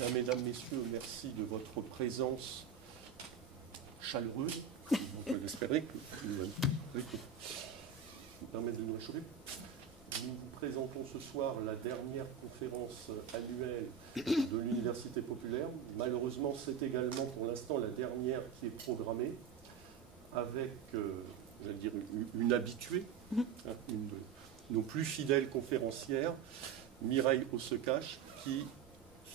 Bien, mesdames, messieurs, merci de votre présence chaleureuse. On peut l'espérer que vous permettre de nous réchauffer. Nous vous présentons ce soir la dernière conférence annuelle de l'Université populaire. Malheureusement, c'est également pour l'instant la dernière qui est programmée avec, j'allais dire, une habituée, une de nos plus fidèles conférencières, Mireille Ossecache, qui,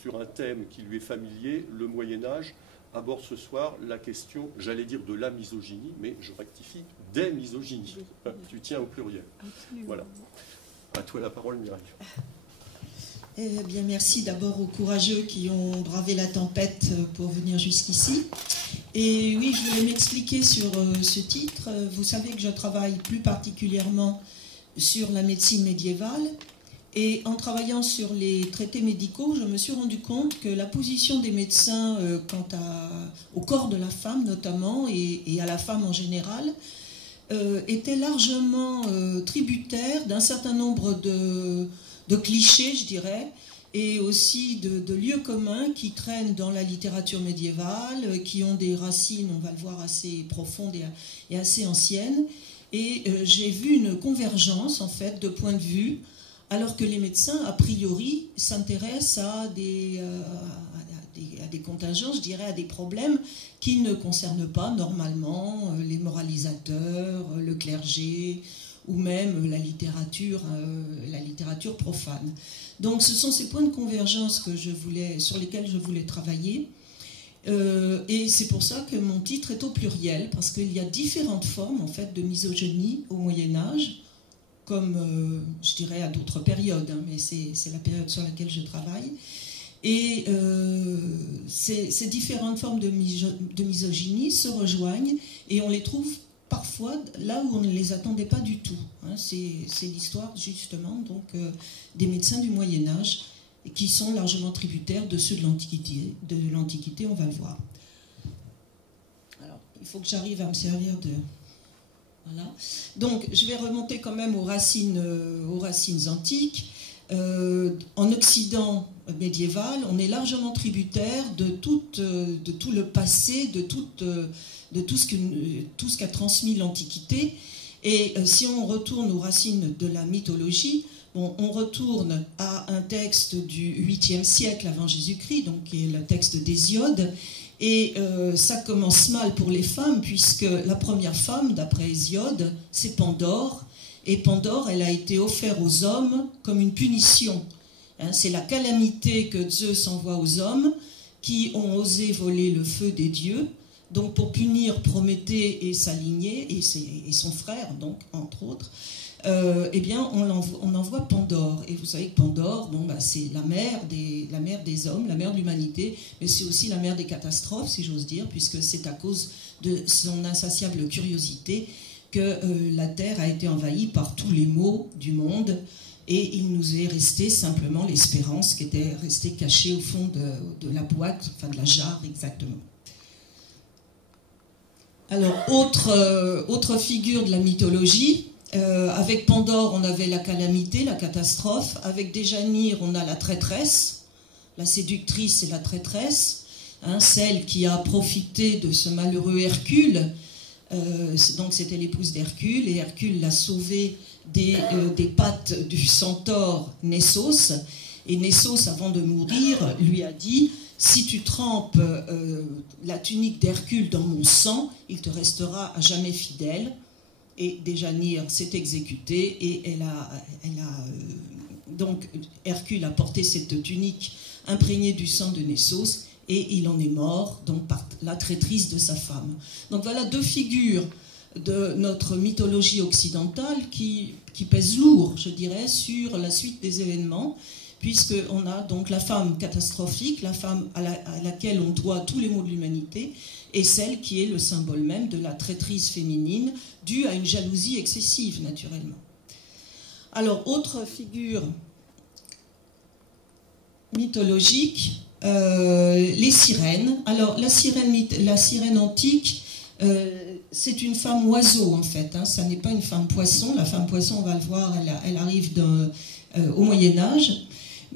sur un thème qui lui est familier, le Moyen-Âge, aborde ce soir la question, j'allais dire de la misogynie, mais je rectifie, des misogynies. Tu tiens au pluriel. Absolument. Voilà. À toi la parole, Mireille. Eh bien, merci d'abord aux courageux qui ont bravé la tempête pour venir jusqu'ici. Et oui, je voulais m'expliquer sur ce titre. Vous savez que je travaille plus particulièrement sur la médecine médiévale. Et en travaillant sur les traités médicaux, je me suis rendu compte que la position des médecins quant au corps de la femme notamment, et à la femme en général, était largement tributaire d'un certain nombre de clichés, je dirais, et aussi de lieux communs qui traînent dans la littérature médiévale, qui ont des racines, on va le voir, assez profondes et assez anciennes. Et j'ai vu une convergence, en fait, de points de vue, alors que les médecins, a priori, s'intéressent à des contingences, je dirais, à des problèmes qui ne concernent pas normalement les moralisateurs, le clergé, ou même la littérature profane. Donc ce sont ces points de convergence sur lesquels je voulais travailler. Et c'est pour ça que mon titre est au pluriel, parce qu'il y a différentes formes en fait, de misogynie au Moyen-Âge, comme je dirais à d'autres périodes, hein, mais c'est la période sur laquelle je travaille. Et ces différentes formes de misogynie se rejoignent et on les trouve parfois là où on ne les attendait pas du tout. Hein. C'est l'histoire justement donc, des médecins du Moyen-Âge qui sont largement tributaires de ceux de l'Antiquité, on va le voir. Alors, il faut que j'arrive à me servir de... Voilà. Donc, je vais remonter quand même aux racines antiques. En Occident médiéval, on est largement tributaire de tout le passé, de tout ce qu'a transmis l'Antiquité. Et si on retourne aux racines de la mythologie, on retourne à un texte du 8e siècle avant Jésus-Christ, donc qui est le texte d'Hésiode. Et ça commence mal pour les femmes, puisque la première femme, d'après Hésiode, c'est Pandore. Et Pandore, elle a été offerte aux hommes comme une punition. Hein, c'est la calamité que Zeus envoie aux hommes qui ont osé voler le feu des dieux. Donc pour punir Prométhée et sa lignée, et son frère, donc, entre autres, eh bien, on envoie Pandore. Et vous savez que Pandore, bon, bah, c'est la mère des hommes, la mère de l'humanité, mais c'est aussi la mère des catastrophes, si j'ose dire, puisque c'est à cause de son insatiable curiosité que la Terre a été envahie par tous les maux du monde, et il nous est resté simplement l'espérance qui était restée cachée au fond de la boîte, enfin de la jarre exactement. Alors, autre figure de la mythologie, avec Pandore, on avait la calamité, la catastrophe. Avec Déjanire, on a la traîtresse, la séductrice et la traîtresse, hein, celle qui a profité de ce malheureux Hercule. Donc c'était l'épouse d'Hercule, et Hercule l'a sauvée des pattes du centaure Nessos. Et Nessos, avant de mourir, lui a dit: si tu trempes la tunique d'Hercule dans mon sang, il te restera à jamais fidèle. Et Déjanire s'est exécutée, et donc Hercule a porté cette tunique imprégnée du sang de Nessos, et il en est mort donc par la traîtrise de sa femme. Donc voilà deux figures de notre mythologie occidentale qui pèsent lourd, je dirais, sur la suite des événements, puisqu'on a donc la femme catastrophique, la femme à laquelle on doit tous les maux de l'humanité, et celle qui est le symbole même de la traîtrise féminine, due à une jalousie excessive, naturellement. Alors, autre figure mythologique, les sirènes. Alors, la sirène antique, c'est une femme oiseau, en fait. Hein, ça n'est pas une femme poisson. La femme poisson, on va le voir, elle arrive au Moyen-Âge.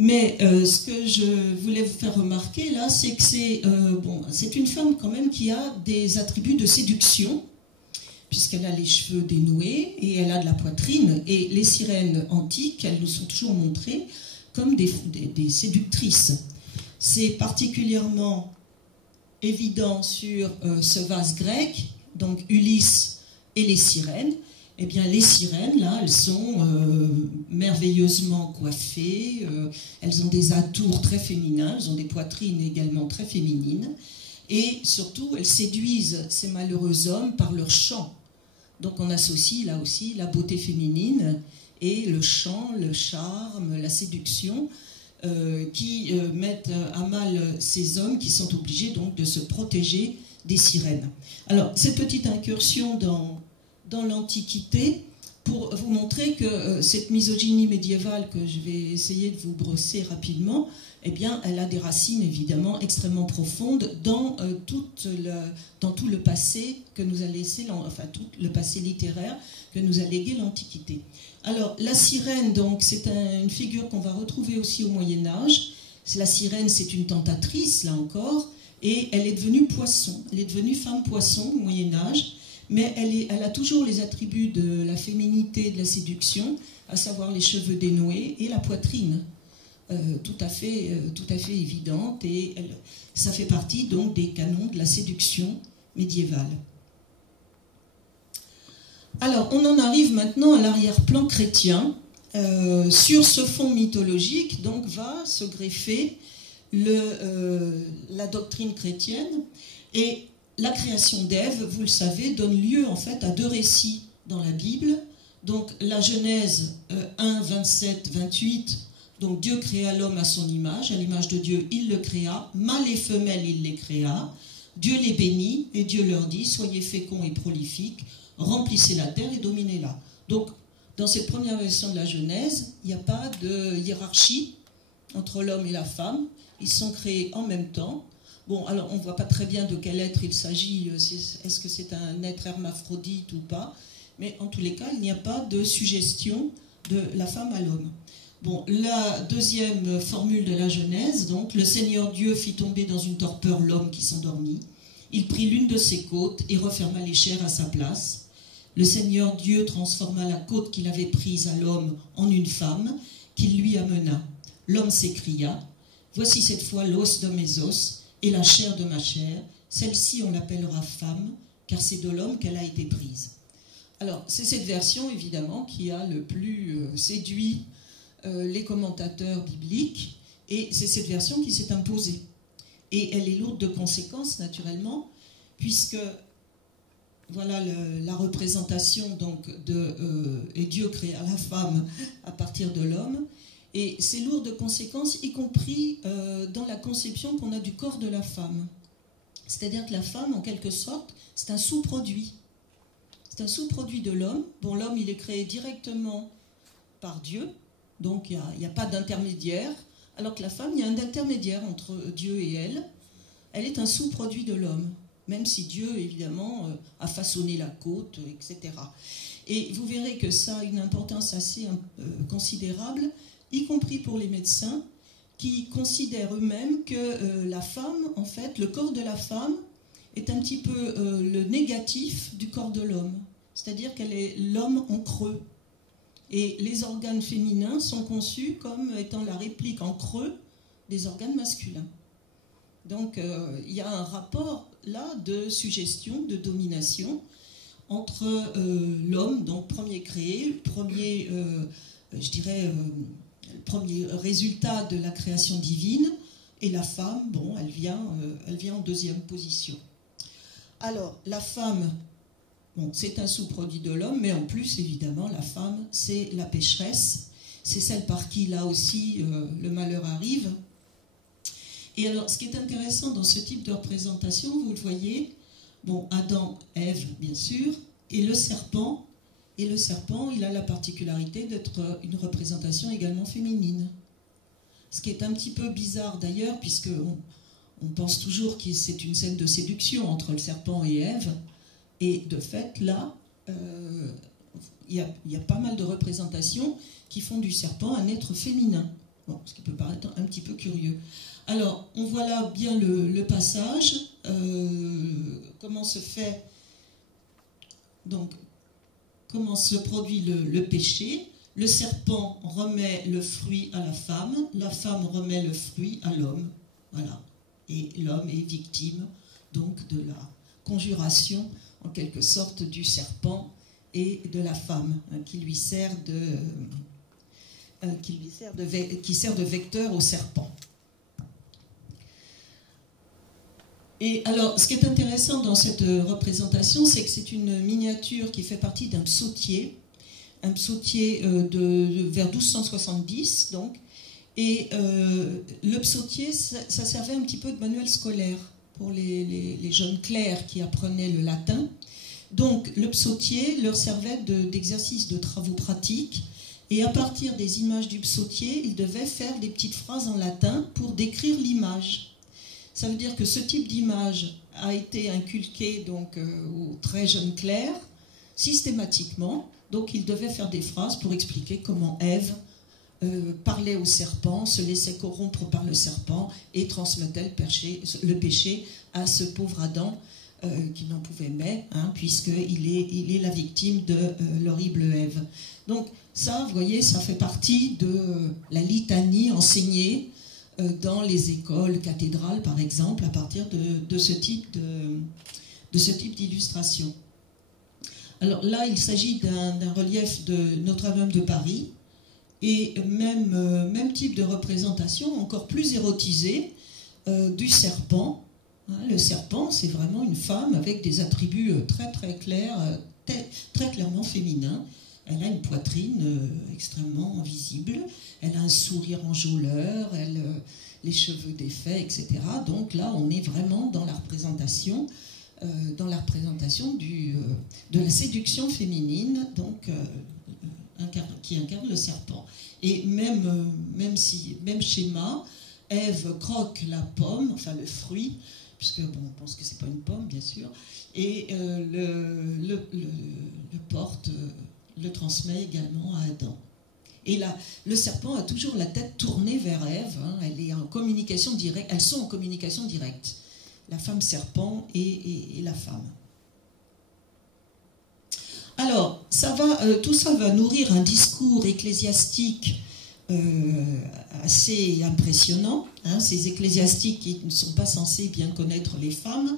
Mais ce que je voulais vous faire remarquer là, c'est que c'est une femme quand même qui a des attributs de séduction, puisqu'elle a les cheveux dénoués et elle a de la poitrine. Et les sirènes antiques, elles nous sont toujours montrées comme des séductrices. C'est particulièrement évident sur ce vase grec, donc Ulysse et les sirènes. Eh bien, les sirènes, là, elles sont merveilleusement coiffées, elles ont des atours très féminins, elles ont des poitrines également très féminines, et surtout, elles séduisent ces malheureux hommes par leur chant. Donc, on associe là aussi la beauté féminine et le chant, le charme, la séduction, qui mettent à mal ces hommes qui sont obligés donc de se protéger des sirènes. Alors, cette petite incursion dans l'Antiquité, pour vous montrer que cette misogynie médiévale que je vais essayer de vous brosser rapidement, eh bien, elle a des racines évidemment extrêmement profondes dans tout le passé que nous a laissé, enfin tout le passé littéraire que nous a légué l'Antiquité. Alors, la sirène, donc, c'est une figure qu'on va retrouver aussi au Moyen-Âge. La sirène, c'est une tentatrice, là encore, et elle est devenue poisson. Elle est devenue femme poisson au Moyen-Âge, mais elle a toujours les attributs de la féminité, de la séduction, à savoir les cheveux dénoués et la poitrine, tout à fait évidente, et ça fait partie donc des canons de la séduction médiévale. Alors, on en arrive maintenant à l'arrière-plan chrétien. Sur ce fond mythologique, donc, va se greffer la doctrine chrétienne. Et la création d'Ève, vous le savez, donne lieu en fait à deux récits dans la Bible. Donc, la Genèse 1, 27, 28. Donc, Dieu créa l'homme à son image. À l'image de Dieu, il le créa. Mâle et femelle, il les créa. Dieu les bénit et Dieu leur dit « Soyez féconds et prolifiques. Remplissez la terre et dominez-la. » Donc, dans cette première version de la Genèse, il n'y a pas de hiérarchie entre l'homme et la femme. Ils sont créés en même temps. Bon, alors on ne voit pas très bien de quel être il s'agit. Est-ce que c'est un être hermaphrodite ou pas? Mais en tous les cas, il n'y a pas de suggestion de la femme à l'homme. Bon, la deuxième formule de la Genèse, donc, le Seigneur Dieu fit tomber dans une torpeur l'homme qui s'endormit. Il prit l'une de ses côtes et referma les chairs à sa place. Le Seigneur Dieu transforma la côte qu'il avait prise à l'homme en une femme qu'il lui amena. L'homme s'écria « Voici cette fois l'os de mes os et la chair de ma chair. Celle-ci on l'appellera femme, car c'est de l'homme qu'elle a été prise. » Alors, c'est cette version, évidemment, qui a le plus séduit les commentateurs bibliques, et c'est cette version qui s'est imposée. Et elle est lourde de conséquences, naturellement, puisque voilà la représentation donc, et Dieu créa la femme à partir de l'homme, et c'est lourd de conséquences, y compris dans la conception qu'on a du corps de la femme. C'est-à-dire que la femme, en quelque sorte, c'est un sous-produit. C'est un sous-produit de l'homme. Bon, l'homme, il est créé directement par Dieu, donc il n'y a pas d'intermédiaire, alors que la femme, il y a un intermédiaire entre Dieu et elle. Elle est un sous-produit de l'homme, même si Dieu, évidemment, a façonné la côte, etc. Et vous verrez que ça a une importance assez considérable, y compris pour les médecins, qui considèrent eux-mêmes que la femme, en fait, le corps de la femme est un petit peu le négatif du corps de l'homme. C'est-à-dire qu'elle est l'homme en creux. Et les organes féminins sont conçus comme étant la réplique en creux des organes masculins. Donc il y a un rapport là de suggestion, de domination entre l'homme, donc premier créé, premier résultat de la création divine, et la femme, bon, elle vient en deuxième position. Alors, la femme, bon, c'est un sous-produit de l'homme, mais en plus, évidemment, la femme, c'est la pécheresse, c'est celle par qui, là aussi, le malheur arrive. Et alors, ce qui est intéressant dans ce type de représentation, vous le voyez, bon, Adam, Ève, bien sûr, et le serpent, il a la particularité d'être une représentation également féminine. Ce qui est un petit peu bizarre d'ailleurs, puisque on pense toujours que c'est une scène de séduction entre le serpent et Ève, et de fait, là, il y a pas mal de représentations qui font du serpent un être féminin. Bon, ce qui peut paraître un petit peu curieux. Alors, on voit là bien le passage, comment se fait, donc, comment se produit le péché. Le serpent remet le fruit à la femme remet le fruit à l'homme. Voilà. Et l'homme est victime donc de la conjuration, en quelque sorte, du serpent et de la femme, hein, qui sert de vecteur au serpent. Et alors, ce qui est intéressant dans cette représentation, c'est que c'est une miniature qui fait partie d'un psautier, vers 1270, donc. Et le psautier, ça servait un petit peu de manuel scolaire pour les jeunes clercs qui apprenaient le latin. Donc, le psautier leur servait d'exercice de travaux pratiques. Et à partir des images du psautier, ils devaient faire des petites phrases en latin pour décrire l'image. Ça veut dire que ce type d'image a été inculqué donc, aux très jeunes clercs, systématiquement. Donc, ils devaient faire des phrases pour expliquer comment Ève parlait au serpent, se laissait corrompre par le serpent et transmettait le péché à ce pauvre Adam qui n'en pouvait mais, hein, puisqu'il est la victime de l'horrible Ève. Donc ça, vous voyez, ça fait partie de la litanie enseignée dans les écoles cathédrales, par exemple, à partir de ce type d'illustration. Alors là, il s'agit d'un relief de Notre-Dame de Paris, et même type de représentation, encore plus érotisée, du serpent. Le serpent, c'est vraiment une femme avec des attributs très très clairs, très clairement féminins. Elle a une poitrine extrêmement visible, elle a un sourire enjôleur, les cheveux défaits, etc. Donc là, on est vraiment dans la représentation, de la séduction féminine, donc qui incarne le serpent. Et même schéma, Ève croque la pomme, enfin le fruit, puisque bon, on pense que c'est pas une pomme, bien sûr, et le transmet également à Adam. Et là, le serpent a toujours la tête tournée vers Ève, hein, elle est en communication directe, elles sont en communication directe, la femme serpent et la femme. Alors, tout ça va nourrir un discours ecclésiastique assez impressionnant, hein, ces ecclésiastiques qui ne sont pas censés bien connaître les femmes.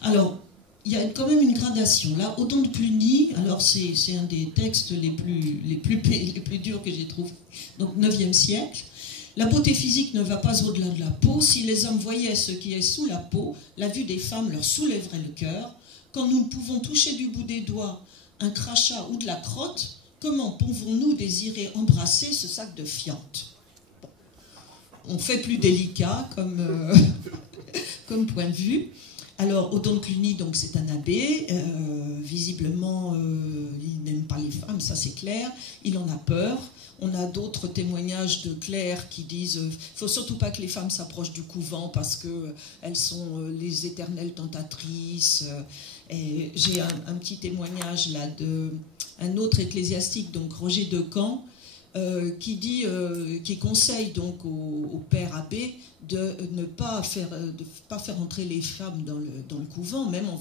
Alors, il y a quand même une gradation. Là, Odon de Cluny, alors c'est un des textes les plus durs que j'ai trouvé, donc 9e siècle. La beauté physique ne va pas au-delà de la peau. Si les hommes voyaient ce qui est sous la peau, la vue des femmes leur soulèverait le cœur. Quand nous ne pouvons toucher du bout des doigts un crachat ou de la crotte, comment pouvons-nous désirer embrasser ce sac de fiente? Bon. On fait plus délicat comme point de vue. Alors, Odon de Cluny, donc c'est un abbé, visiblement, il n'aime pas les femmes, ça c'est clair, il en a peur. On a d'autres témoignages de clercs qui disent il ne faut surtout pas que les femmes s'approchent du couvent parce qu'elles sont les éternelles tentatrices. Et j'ai un petit témoignage là d'un autre ecclésiastique, donc Roger de Caen, qui conseille donc au père abbé de ne pas faire entrer les femmes dans le couvent, même en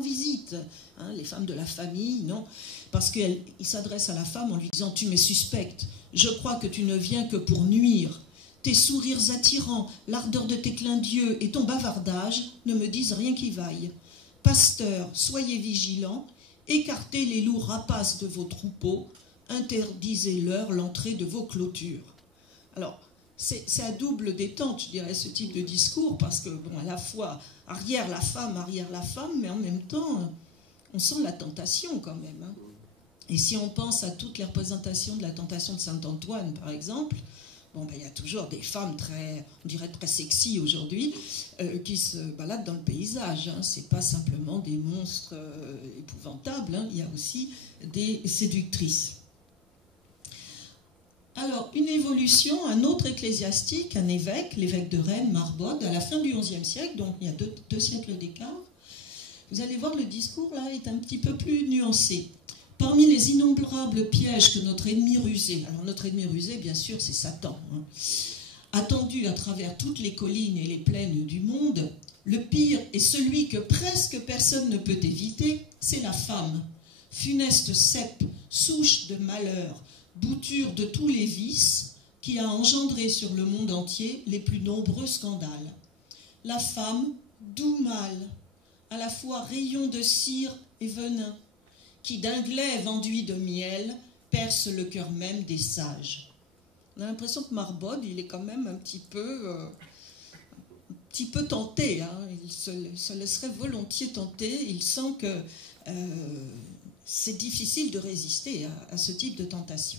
visite, hein, les femmes de la famille, non, parce qu'il s'adresse à la femme en lui disant « Tu m'es suspecte, je crois que tu ne viens que pour nuire. Tes sourires attirants, l'ardeur de tes clins d'yeux et ton bavardage ne me disent rien qui vaille. Pasteurs, soyez vigilants, écartez les loups rapaces de vos troupeaux, interdisez-leur l'entrée de vos clôtures. » Alors, c'est à double détente, je dirais, ce type de discours, parce que, bon, à la fois, arrière la femme, mais en même temps, on sent la tentation quand même. Hein. Et si on pense à toutes les représentations de la tentation de Saint-Antoine, par exemple, bon, ben, y a toujours des femmes on dirait très sexy aujourd'hui, qui se baladent dans le paysage. Hein. C'est pas simplement des monstres épouvantables, hein. Il y a aussi des séductrices. Alors, une évolution, un autre ecclésiastique, un évêque, l'évêque de Rennes, Marbode, à la fin du XIe siècle, donc il y a deux siècles d'écart, vous allez voir le discours là est un petit peu plus nuancé. Parmi les innombrables pièges que notre ennemi rusé, alors notre ennemi rusé, bien sûr, c'est Satan, hein, a tendu à travers toutes les collines et les plaines du monde, le pire et celui que presque personne ne peut éviter, c'est la femme. Funeste cep, souche de malheur, bouture de tous les vices, qui a engendré sur le monde entier les plus nombreux scandales. La femme, doux mal, à la fois rayon de cire et venin, qui d'un glaive enduit de miel perce le cœur même des sages. On a l'impression que Marbode, il est quand même un petit peu tenté, hein. Il se laisserait volontiers tenter. Il sent que c'est difficile de résister à ce type de tentation.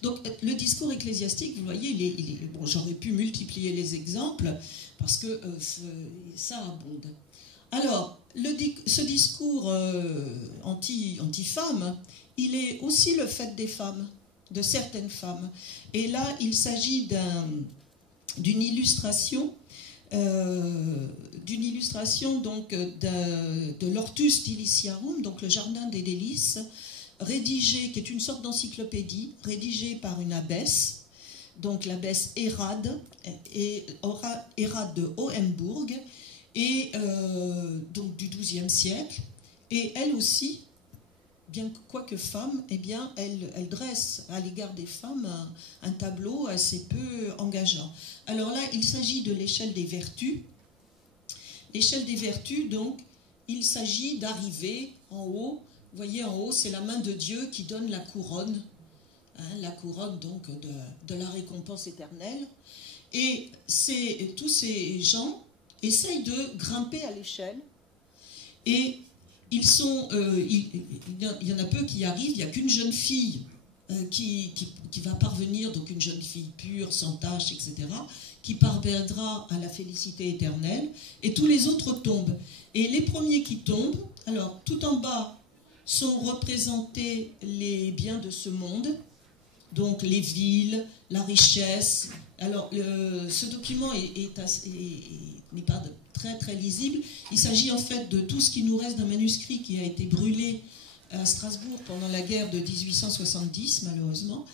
Donc le discours ecclésiastique, vous voyez, bon, j'aurais pu multiplier les exemples parce que ça abonde. Alors, ce discours anti-femme, il est aussi le fait des femmes, de certaines femmes. Et là, il s'agit d'une illustration donc de l'Hortus Deliciarum, donc le jardin des délices, rédigé, qui est une sorte d'encyclopédie, rédigée par une abbesse, donc l'abbesse Hérade de Hohenburg, et donc du XIIe siècle, et elle aussi, bien que quoique femme, eh bien, elle dresse à l'égard des femmes un tableau assez peu engageant. Alors là, il s'agit de l'échelle des vertus. L'échelle des vertus, donc, il s'agit d'arriver en haut. Vous voyez, en haut, c'est la main de Dieu qui donne la couronne, hein, la couronne donc de la récompense éternelle. Et tous ces gens essayent de grimper à l'échelle, et il y en a peu qui y arrivent. Il n'y a qu'une jeune fille qui va parvenir, donc une jeune fille pure, sans tache, etc., qui parviendra à la félicité éternelle, et tous les autres tombent. Et les premiers qui tombent, alors tout en bas sont représentés les biens de ce monde, donc les villes, la richesse. Alors ce document n'est pas très très lisible. Il s'agit en fait de tout ce qui nous reste d'un manuscrit qui a été brûlé à Strasbourg pendant la guerre de 1870, malheureusement,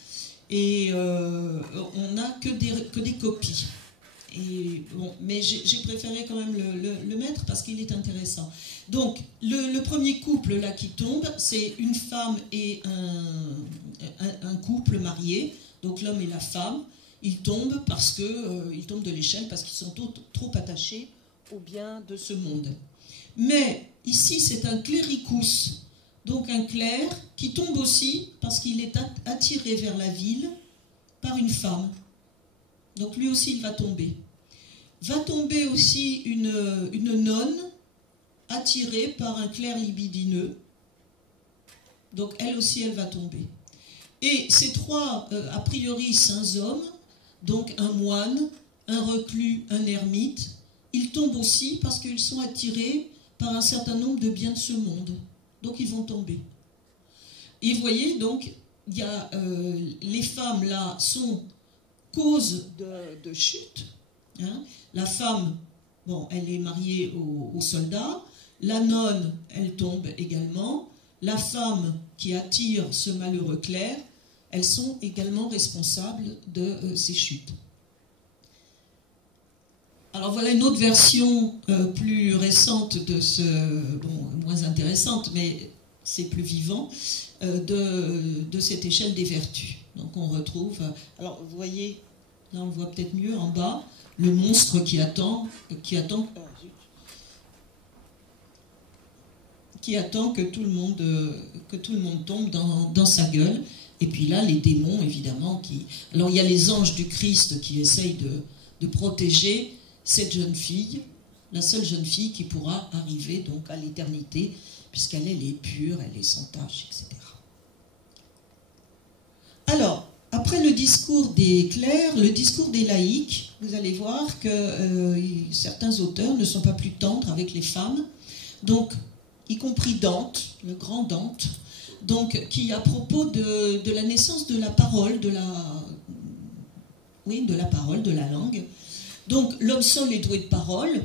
et on n'a que des copies. Et, bon, mais j'ai préféré quand même le mettre parce qu'il est intéressant. Donc le premier couple là qui tombe, c'est une femme et un couple marié, donc l'homme et la femme. Ils tombent ils tombent de l'échelle parce qu'ils sont trop attachés aux biens de ce monde. Mais ici, c'est un cléricus, donc un clerc qui tombe aussi parce qu'il est attiré vers la ville par une femme. Donc lui aussi, il va tomber. Va tomber aussi une nonne attirée par un clerc libidineux. Donc elle aussi, elle va tomber. Et ces trois, a priori, saints hommes, donc un moine, un reclus, un ermite, ils tombent aussi parce qu'ils sont attirés par un certain nombre de biens de ce monde. Donc ils vont tomber. Et vous voyez, donc, il y a, les femmes là sont cause de chute. Hein. La femme, bon, elle est mariée au soldat. La nonne, elle tombe également. La femme qui attire ce malheureux clerc, elles sont également responsables de ces chutes. Alors voilà une autre version plus récente de moins intéressante, mais c'est plus vivant, de cette échelle des vertus. Donc on retrouve, alors vous voyez, là on le voit peut-être mieux en bas, le monstre qui attend que tout le monde tombe dans sa gueule. Et puis là, les démons, évidemment, alors il y a les anges du Christ qui essayent de protéger cette jeune fille, la seule jeune fille qui pourra arriver donc à l'éternité, puisqu'elle est pure, elle est sans tache, etc. Alors, après le discours des clercs, le discours des laïcs, vous allez voir que certains auteurs ne sont pas plus tendres avec les femmes, donc, y compris Dante, le grand Dante, donc, qui, à propos de la naissance de la parole, de la parole, de la langue. Donc, l'homme seul est doué de parole.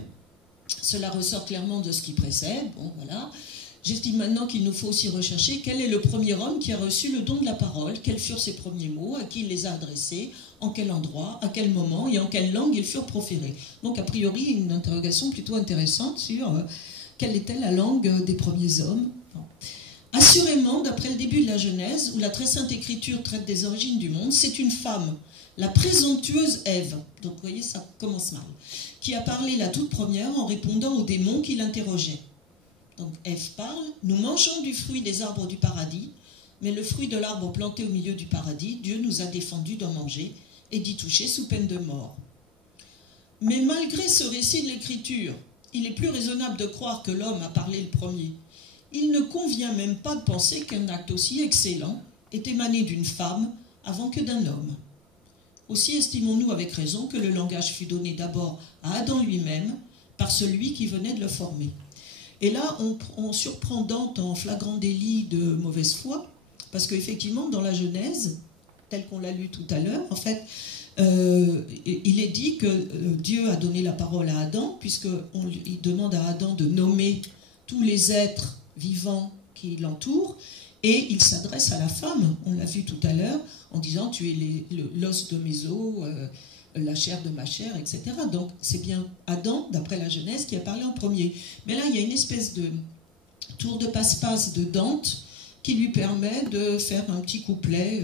Cela ressort clairement de ce qui précède. Bon, voilà. j'estime maintenant qu'il nous faut aussi rechercher quel est le premier homme qui a reçu le don de la parole, quels furent ses premiers mots, à qui il les a adressés, en quel endroit, à quel moment et en quelle langue ils furent proférés. Donc a priori une interrogation plutôt intéressante sur quelle était la langue des premiers hommes. Assurément, d'après le début de la Genèse, où la très sainte écriture traite des origines du monde, c'est une femme, la présomptueuse Ève, donc vous voyez ça commence mal, qui a parlé la toute première en répondant au démon qui l'interrogeait. Donc Ève parle, nous mangeons du fruit des arbres du paradis, mais le fruit de l'arbre planté au milieu du paradis, Dieu nous a défendu d'en manger et d'y toucher sous peine de mort. Mais malgré ce récit de l'écriture, il est plus raisonnable de croire que l'homme a parlé le premier. Il ne convient même pas de penser qu'un acte aussi excellent est émané d'une femme avant que d'un homme. Aussi estimons-nous avec raison que le langage fut donné d'abord à Adam lui-même par celui qui venait de le former. Et là, on surprend Dante en flagrant délit de mauvaise foi, parce qu'effectivement, dans la Genèse, telle qu'on l'a lu tout à l'heure, en fait, il est dit que Dieu a donné la parole à Adam, puisqu'il demande à Adam de nommer tous les êtres vivants qui l'entourent, et il s'adresse à la femme, on l'a vu tout à l'heure, en disant « tu es l'os de mes os, la chair de ma chair, etc. » Donc c'est bien Adam, d'après la Genèse, qui a parlé en premier. Mais là, il y a une espèce de tour de passe-passe de Dante qui lui permet de faire un petit couplet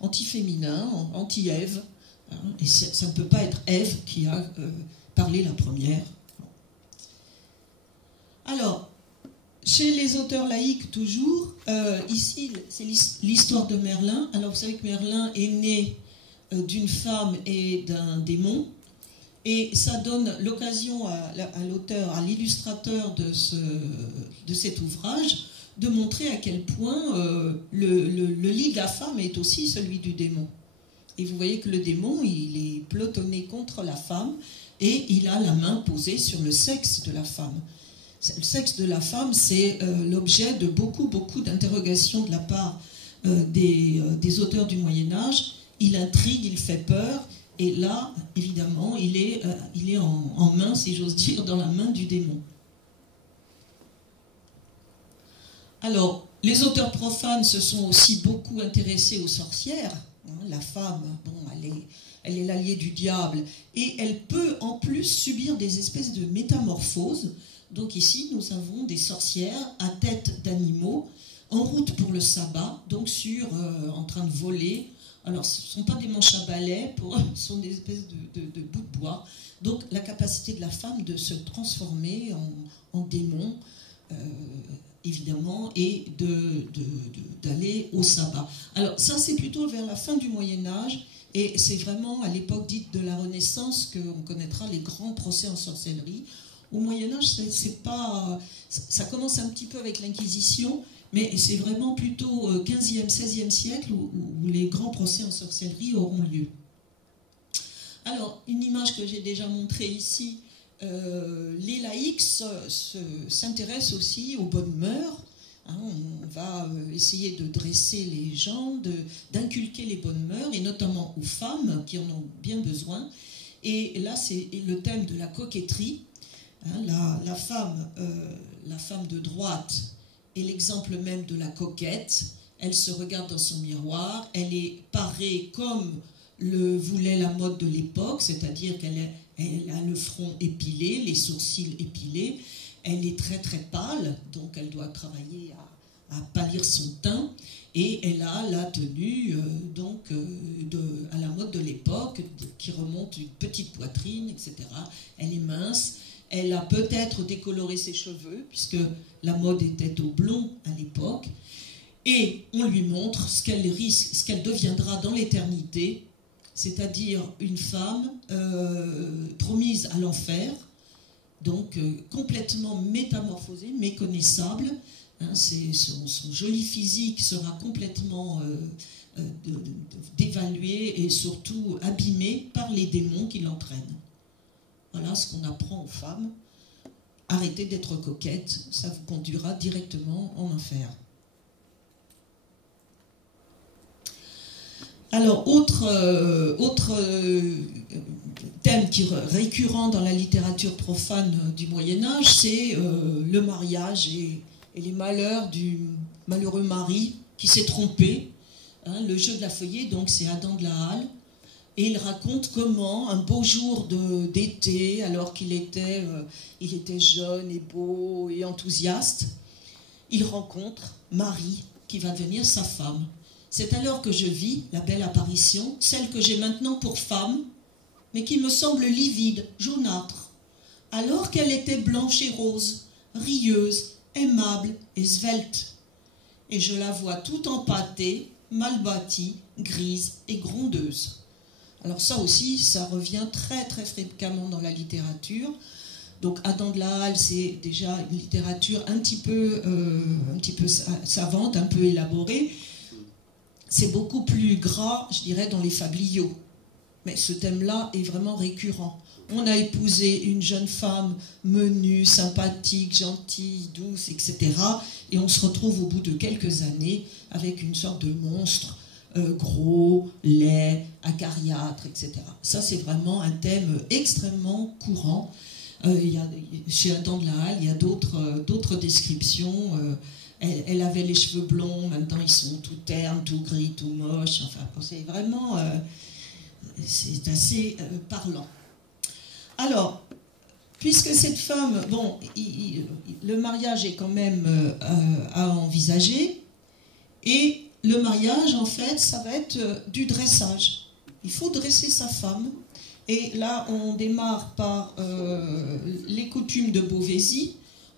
anti-féminin, anti-Ève. Et ça ne peut pas être Ève qui a parlé la première. Alors, chez les auteurs laïcs, toujours, ici, c'est l'histoire de Merlin. Alors, vous savez que Merlin est né d'une femme et d'un démon, et ça donne l'occasion à l'auteur, à l'illustrateur de cet ouvrage, de montrer à quel point le lit de la femme est aussi celui du démon. Et vous voyez que le démon, il est pelotonné contre la femme, et il a la main posée sur le sexe de la femme. Le sexe de la femme, c'est l'objet de beaucoup d'interrogations de la part des auteurs du Moyen-Âge. Il intrigue, il fait peur, et là, évidemment, il est en main, si j'ose dire, dans la main du démon. Alors, les auteurs profanes se sont aussi beaucoup intéressés aux sorcières. La femme, bon, elle est l'alliée du diable, et elle peut en plus subir des espèces de métamorphoses. Donc ici, nous avons des sorcières à tête d'animaux, en route pour le sabbat, donc en train de voler. Alors, ce ne sont pas des manches à balai, ce sont des espèces de bouts de bois. Donc, la capacité de la femme de se transformer en démon, évidemment, et d'aller au sabbat. Alors, ça, c'est plutôt vers la fin du Moyen-Âge, et c'est vraiment à l'époque dite de la Renaissance qu'on connaîtra les grands procès en sorcellerie. Au Moyen-Âge, ça commence un petit peu avec l'Inquisition, mais c'est vraiment plutôt 15e, 16e siècle où les grands procès en sorcellerie auront lieu. Alors, une image que j'ai déjà montrée ici, les laïcs s'intéressent aussi aux bonnes mœurs. On va essayer de dresser les gens, d'inculquer les bonnes mœurs, et notamment aux femmes qui en ont bien besoin. Et là, c'est le thème de la coquetterie. La femme de droite est l'exemple même de la coquette. Elle se regarde dans son miroir, elle est parée comme le voulait la mode de l'époque, c'est-à-dire qu'elle a le front épilé, les sourcils épilés, elle est très très pâle, donc elle doit travailler à pâlir son teint, et elle a la tenue à la mode de l'époque, qui remonte une petite poitrine, etc. Elle est mince. Elle a peut-être décoloré ses cheveux, puisque la mode était au blond à l'époque. Et on lui montre ce qu'elle deviendra dans l'éternité, c'est-à-dire une femme promise à l'enfer, donc complètement métamorphosée, méconnaissable. Son joli physique sera complètement dévalué et surtout abîmé par les démons qui l'entraînent. Voilà ce qu'on apprend aux femmes. Arrêtez d'être coquette, ça vous conduira directement en enfer. Alors, autre thème qui est récurrent dans la littérature profane du Moyen-Âge, c'est le mariage et les malheurs du malheureux mari qui s'est trompé. Hein, le jeu de la feuillée, donc c'est Adam de la Halle. Et il raconte comment, un beau jour d'été, alors qu'il était jeune et beau et enthousiaste, il rencontre Marie, qui va devenir sa femme. C'est alors que je vis la belle apparition, celle que j'ai maintenant pour femme, mais qui me semble livide, jaunâtre, alors qu'elle était blanche et rose, rieuse, aimable et svelte. Et je la vois tout empâtée, mal bâtie, grise et grondeuse. Alors ça aussi, ça revient très très fréquemment dans la littérature. Donc Adam de la Halle, c'est déjà une littérature un petit peu savante, un peu élaborée. C'est beaucoup plus gras, je dirais, dans les fabliaux. Mais ce thème-là est vraiment récurrent. On a épousé une jeune femme menue, sympathique, gentille, douce, etc. Et on se retrouve au bout de quelques années avec une sorte de monstre gros, laid, acariâtre, etc. Ça, c'est vraiment un thème extrêmement courant. Chez Adam de la Halle, il y a d'autres descriptions. Elle avait les cheveux blonds, maintenant ils sont tout ternes, tout gris, tout moches. Enfin, c'est vraiment... c'est assez parlant. Alors, puisque cette femme... Bon, le mariage est quand même à envisager. Et le mariage, en fait, ça va être du dressage. Il faut dresser sa femme. Et là, on démarre par les coutumes de Beauvaisis.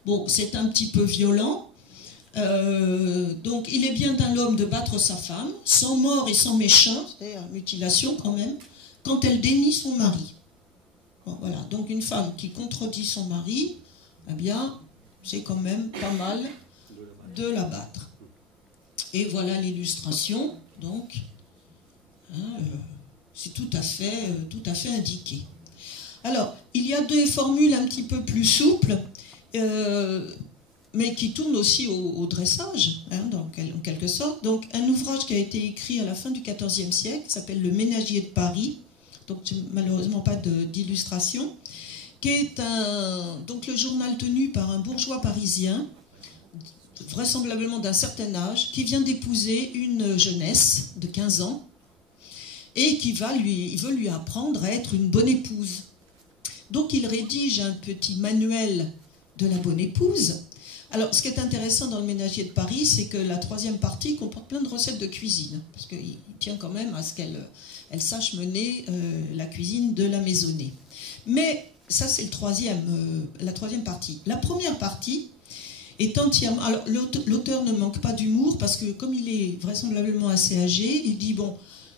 Bon, c'est un petit peu violent. Donc, il est bien d'un homme de battre sa femme, sans mort et sans méchant, c'est-à-dire mutilation quand même, quand elle dénie son mari. Bon, voilà. Donc, une femme qui contredit son mari, eh bien, c'est quand même pas mal de la battre. Et voilà l'illustration, donc, c'est tout à fait indiqué. Alors, il y a des formules un petit peu plus souples, mais qui tournent aussi au dressage, en quelque sorte. Donc, un ouvrage qui a été écrit à la fin du XIVe siècle, s'appelle Le Ménagier de Paris, donc malheureusement pas d'illustration, qui est donc le journal tenu par un bourgeois parisien, vraisemblablement d'un certain âge, qui vient d'épouser une jeunesse de 15 ans et il veut lui apprendre à être une bonne épouse. Donc il rédige un petit manuel de la bonne épouse. Alors ce qui est intéressant dans le Ménagier de Paris, c'est que la troisième partie comporte plein de recettes de cuisine, parce qu'il tient quand même à ce qu'elle sache mener la cuisine de la maisonnée. Mais ça c'est la troisième partie. La première partie est entièrement... Alors, l'auteur ne manque pas d'humour parce que, comme il est vraisemblablement assez âgé, il dit, bon,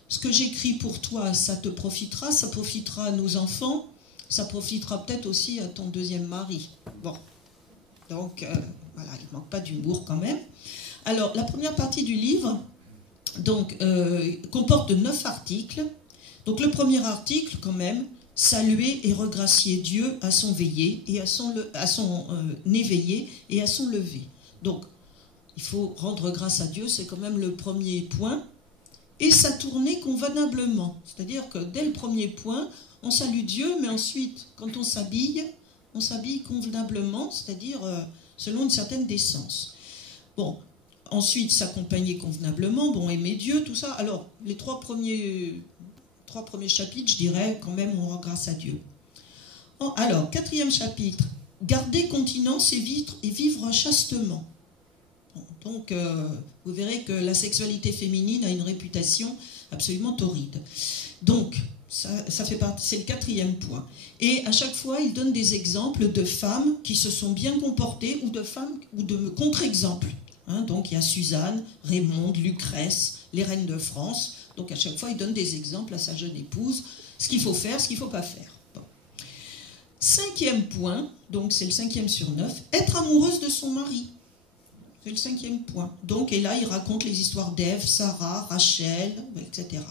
ce que j'écris pour toi, ça te profitera, ça profitera à nos enfants, ça profitera peut-être aussi à ton deuxième mari. Bon, donc, voilà, il ne manque pas d'humour quand même. Alors, la première partie du livre, donc, comporte 9 articles. Donc, le premier article, quand même, saluer et regracier Dieu à son veillé et à son éveillé et à son lever. Donc, il faut rendre grâce à Dieu, c'est quand même le premier point. Et s'atourner convenablement. C'est-à-dire que dès le premier point, on salue Dieu, mais ensuite, quand on s'habille convenablement, c'est-à-dire selon une certaine décence. Bon, ensuite, s'accompagner convenablement, bon, aimer Dieu, tout ça. Alors, les trois premiers chapitres, je dirais, quand même, on rend grâce à Dieu. Bon, alors, 4e chapitre, garder continence et vivre chastement. Bon, donc, vous verrez que la sexualité féminine a une réputation absolument torride. Donc, ça fait partie, c'est le 4e point. Et à chaque fois, il donne des exemples de femmes qui se sont bien comportées ou de contre-exemples. Donc, il y a Suzanne, Raymonde, Lucrèce, les reines de France. Donc à chaque fois, il donne des exemples à sa jeune épouse, ce qu'il faut faire, ce qu'il ne faut pas faire. Bon. 5e point, donc c'est le 5e sur 9, être amoureuse de son mari. C'est le 5e point. Donc, et là, il raconte les histoires d'Ève, Sarah, Rachel, etc.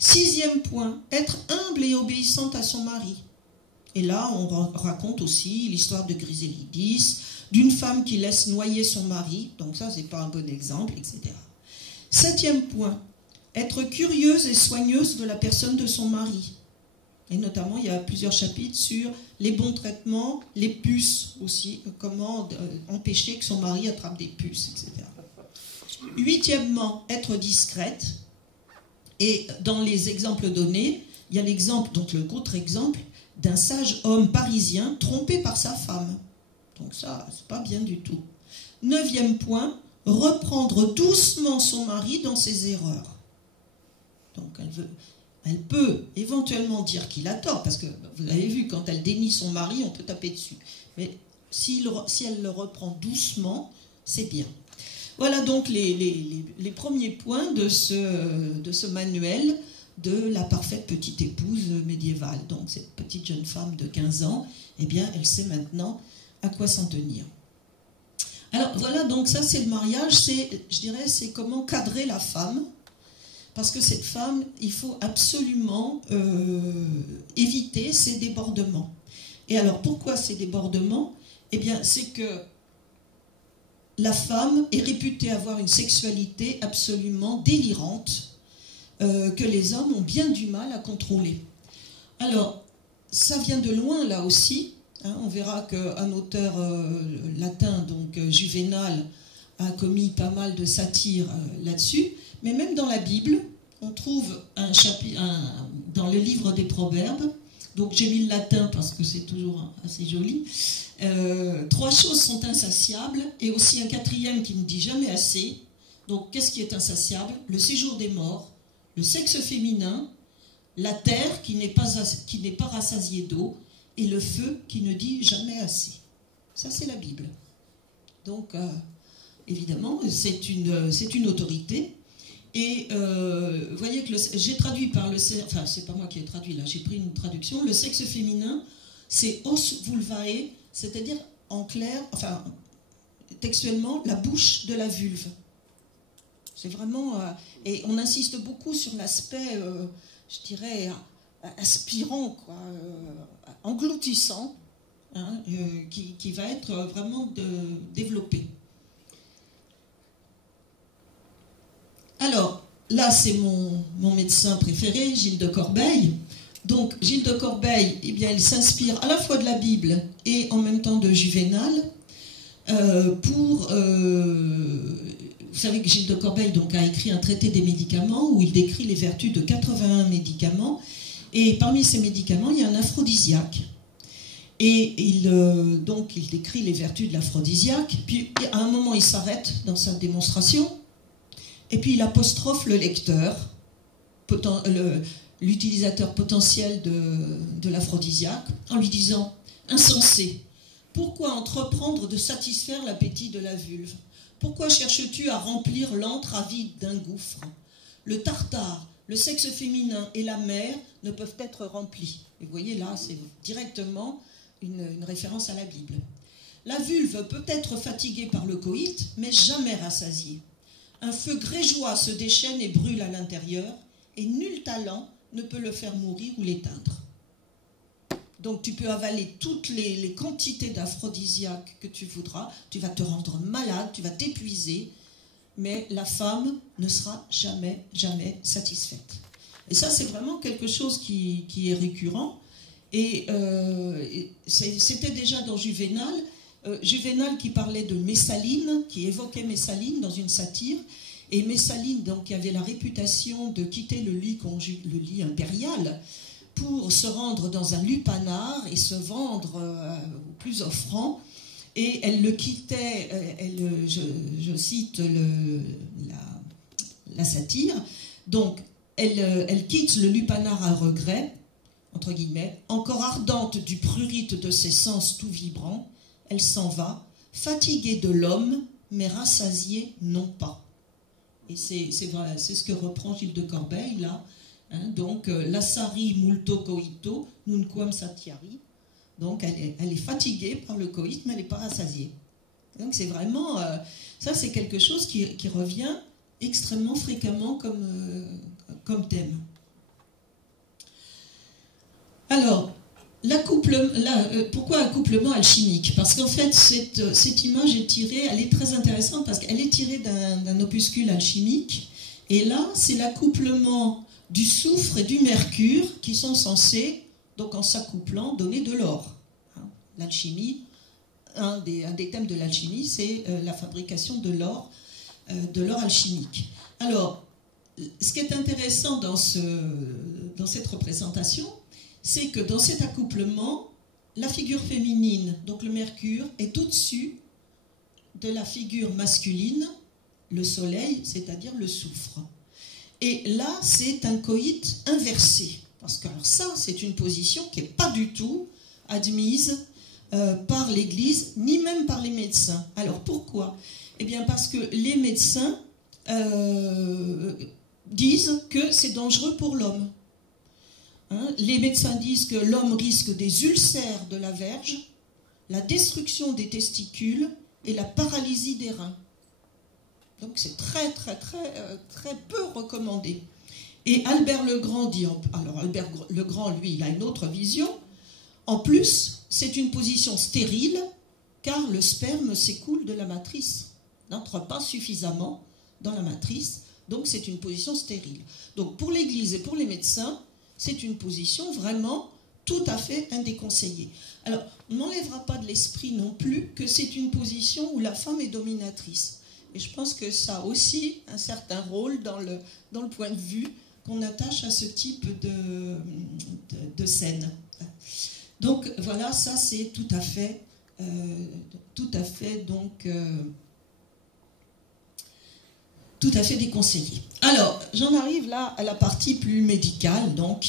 6e point, être humble et obéissante à son mari. Et là, on raconte aussi l'histoire de Grisélidis, d'une femme qui laisse noyer son mari, donc ça, c'est pas un bon exemple, etc. 7e point, être curieuse et soigneuse de la personne de son mari. Et notamment, il y a plusieurs chapitres sur les bons traitements, les puces aussi, comment empêcher que son mari attrape des puces, etc. Huitièmement, être discrète. Et dans les exemples donnés, il y a l'exemple, donc le contre-exemple, d'un sage homme parisien trompé par sa femme. Donc ça, c'est pas bien du tout. Neuvième point, reprendre doucement son mari dans ses erreurs. Donc elle peut éventuellement dire qu'il a tort, parce que vous avez vu, quand elle dénie son mari, on peut taper dessus. Mais si elle le reprend doucement, c'est bien. Voilà donc les premiers points de ce manuel de la parfaite petite épouse médiévale. Donc cette petite jeune femme de 15 ans, eh bien, elle sait maintenant à quoi s'en tenir. Alors voilà, donc ça c'est le mariage, je dirais, c'est comment cadrer la femme, parce que cette femme, il faut absolument éviter ces débordements. Et alors pourquoi ces débordements? Eh bien, c'est que la femme est réputée avoir une sexualité absolument délirante, que les hommes ont bien du mal à contrôler. Alors, ça vient de loin là aussi. Hein, on verra qu'un auteur latin, donc Juvénal, a commis pas mal de satire là-dessus. Mais même dans la Bible, on trouve un chapitre dans le livre des Proverbes. Donc j'ai mis le latin parce que c'est toujours assez joli. 3 choses sont insatiables et aussi un 4e qui ne dit jamais assez. Donc qu'est-ce qui est insatiable? Le séjour des morts, le sexe féminin, la terre qui n'est pas rassasiée d'eau et le feu qui ne dit jamais assez. Ça c'est la Bible. Donc évidemment c'est une autorité. Et vous voyez que j'ai traduit par enfin c'est pas moi qui ai traduit là, j'ai pris une traduction. Le sexe féminin, c'est os vulvae, c'est-à-dire en clair, enfin textuellement, la bouche de la vulve. C'est vraiment et on insiste beaucoup sur l'aspect, je dirais, aspirant, quoi, engloutissant, hein, qui va être vraiment développé. Alors, là, c'est mon médecin préféré, Gilles de Corbeil. Donc, Gilles de Corbeil, eh bien, il s'inspire à la fois de la Bible et en même temps de Juvénal vous savez que Gilles de Corbeil donc, a écrit un traité des médicaments où il décrit les vertus de 81 médicaments. Et parmi ces médicaments, il y a un aphrodisiaque. Et il décrit les vertus de l'aphrodisiaque. Puis, à un moment, il s'arrête dans sa démonstration. Et puis il apostrophe le lecteur, l'utilisateur potentiel de l'aphrodisiaque, en lui disant « Insensé, pourquoi entreprendre de satisfaire l'appétit de la vulve? Pourquoi cherches-tu à remplir l'antre avide d'un gouffre? Le tartare, le sexe féminin et la mer ne peuvent être remplis. » Et vous voyez là, c'est directement une référence à la Bible. La vulve peut être fatiguée par le coït, mais jamais rassasiée. Un feu grégeois se déchaîne et brûle à l'intérieur, et nul talent ne peut le faire mourir ou l'éteindre. Donc tu peux avaler toutes les quantités d'aphrodisiaques que tu voudras, tu vas te rendre malade, tu vas t'épuiser, mais la femme ne sera jamais, jamais satisfaite. Et ça, c'est vraiment quelque chose qui est récurrent, et c'était déjà dans Juvénal. Juvénal qui parlait de Messaline, qui évoquait Messaline dans une satire, et Messaline donc, qui avait la réputation de quitter le lit impérial pour se rendre dans un lupanar et se vendre au plus offrant, et elle le quittait, je cite la satire, donc elle quitte le lupanar à regret, entre guillemets, encore ardente du prurite de ses sens tout vibrants, elle s'en va, fatiguée de l'homme, mais rassasiée non pas. Et c'est ce que reprend Gilles de Corbeil, là. Hein, donc, lassari multo coito, nunquam satiari. Donc, elle est fatiguée par le coït, mais elle n'est pas rassasiée. Donc, c'est vraiment... ça, c'est quelque chose qui revient extrêmement fréquemment comme thème. Alors... pourquoi accouplement alchimique? Parce qu'en fait, cette image est tirée, elle est très intéressante parce qu'elle est tirée d'un opuscule alchimique. Et là, c'est l'accouplement du soufre et du mercure qui sont censés donc en s'accouplant, donner de l'or. L'alchimie, un des thèmes de l'alchimie, c'est la fabrication de l'or alchimique. Alors, ce qui est intéressant dans cette représentation, c'est que dans cet accouplement, la figure féminine, donc le mercure, est au-dessus de la figure masculine, le soleil, c'est-à-dire le soufre. Et là, c'est un coït inversé. Parce que alors ça, c'est une position qui n'est pas du tout admise par l'Église, ni même par les médecins. Alors pourquoi? Eh bien parce que les médecins disent que c'est dangereux pour l'homme. Les médecins disent que l'homme risque des ulcères de la verge, la destruction des testicules et la paralysie des reins. Donc c'est très peu recommandé. Et Albert le Grand dit, alors Albert le Grand, lui, il a une autre vision. En plus, c'est une position stérile, car le sperme s'écoule de la matrice, n'entre pas suffisamment dans la matrice, donc c'est une position stérile. Donc pour l'Église et pour les médecins, c'est une position vraiment tout à fait indéconseillée. Alors, on n'enlèvera pas de l'esprit non plus que c'est une position où la femme est dominatrice. Et je pense que ça a aussi un certain rôle dans le point de vue qu'on attache à ce type de scène. Donc voilà, ça c'est tout à fait déconseillé. Alors, j'en arrive là à la partie plus médicale, donc,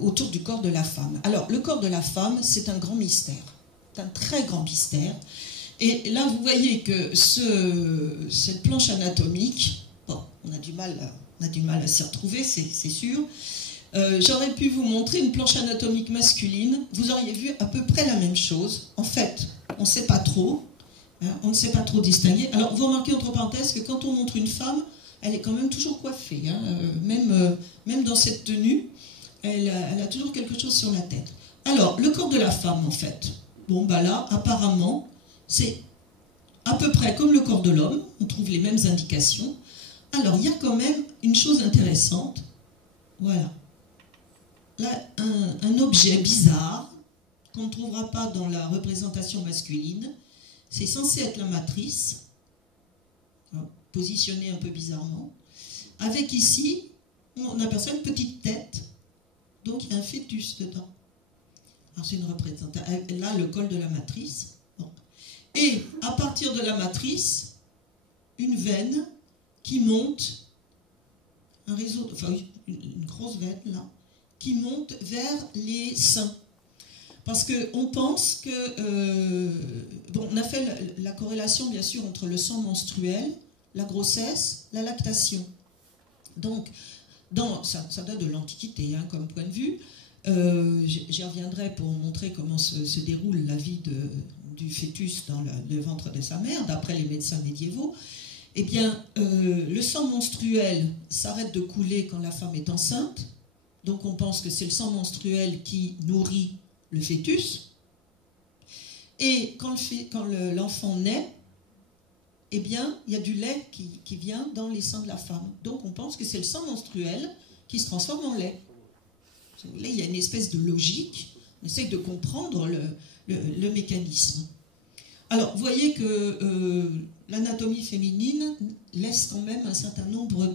autour du corps de la femme. Alors, le corps de la femme, c'est un grand mystère. C'est un très grand mystère. Et là, vous voyez que cette planche anatomique, bon, on a du mal à s'y retrouver, c'est sûr. J'aurais pu vous montrer une planche anatomique masculine, vous auriez vu à peu près la même chose. En fait, on ne sait pas trop. On ne sait pas trop distinguer. Alors, vous remarquez entre parenthèses que quand on montre une femme, elle est quand même toujours coiffée. Même dans cette tenue, elle a toujours quelque chose sur la tête. Alors, le corps de la femme, en fait. Bon, bah là, apparemment, c'est à peu près comme le corps de l'homme. On trouve les mêmes indications. Alors, il y a quand même une chose intéressante. Voilà. Là, un objet bizarre qu'on ne trouvera pas dans la représentation masculine. C'est censé être la matrice, positionnée un peu bizarrement, avec ici, on aperçoit une petite tête, donc il y a un fœtus dedans. Alors c'est une représentation, là le col de la matrice, bon. Et à partir de la matrice, une veine qui monte, un réseau, enfin une grosse veine là, qui monte vers les seins. Parce qu'on pense que... on a fait la corrélation, bien sûr, entre le sang menstruel, la grossesse, la lactation. Donc, ça date de l'Antiquité, comme point de vue. J'y reviendrai pour montrer comment se déroule la vie du fœtus dans le ventre de sa mère, d'après les médecins médiévaux. Eh bien, le sang menstruel s'arrête de couler quand la femme est enceinte. Donc, on pense que c'est le sang menstruel qui nourrit le fœtus, et quand l'enfant naît, eh bien, il y a du lait qui vient dans les seins de la femme. Donc on pense que c'est le sang menstruel qui se transforme en lait. Là, il y a une espèce de logique, on essaie de comprendre le mécanisme. Alors, vous voyez que l'anatomie féminine laisse quand même un certain nombre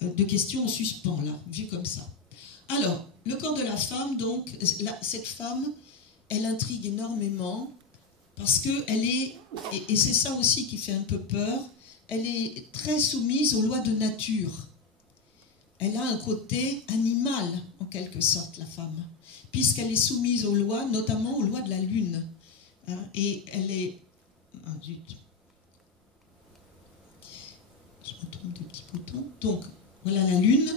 de questions en suspens, là, vues comme ça. Alors, le corps de la femme, donc, cette femme, elle intrigue énormément parce qu'elle est, et c'est ça aussi qui fait un peu peur, elle est très soumise aux lois de nature. Elle a un côté animal, en quelque sorte, la femme, puisqu'elle est soumise aux lois, notamment aux lois de la lune. Et elle est... Ah, zut. Je me trompe de petit bouton. Donc, voilà la lune.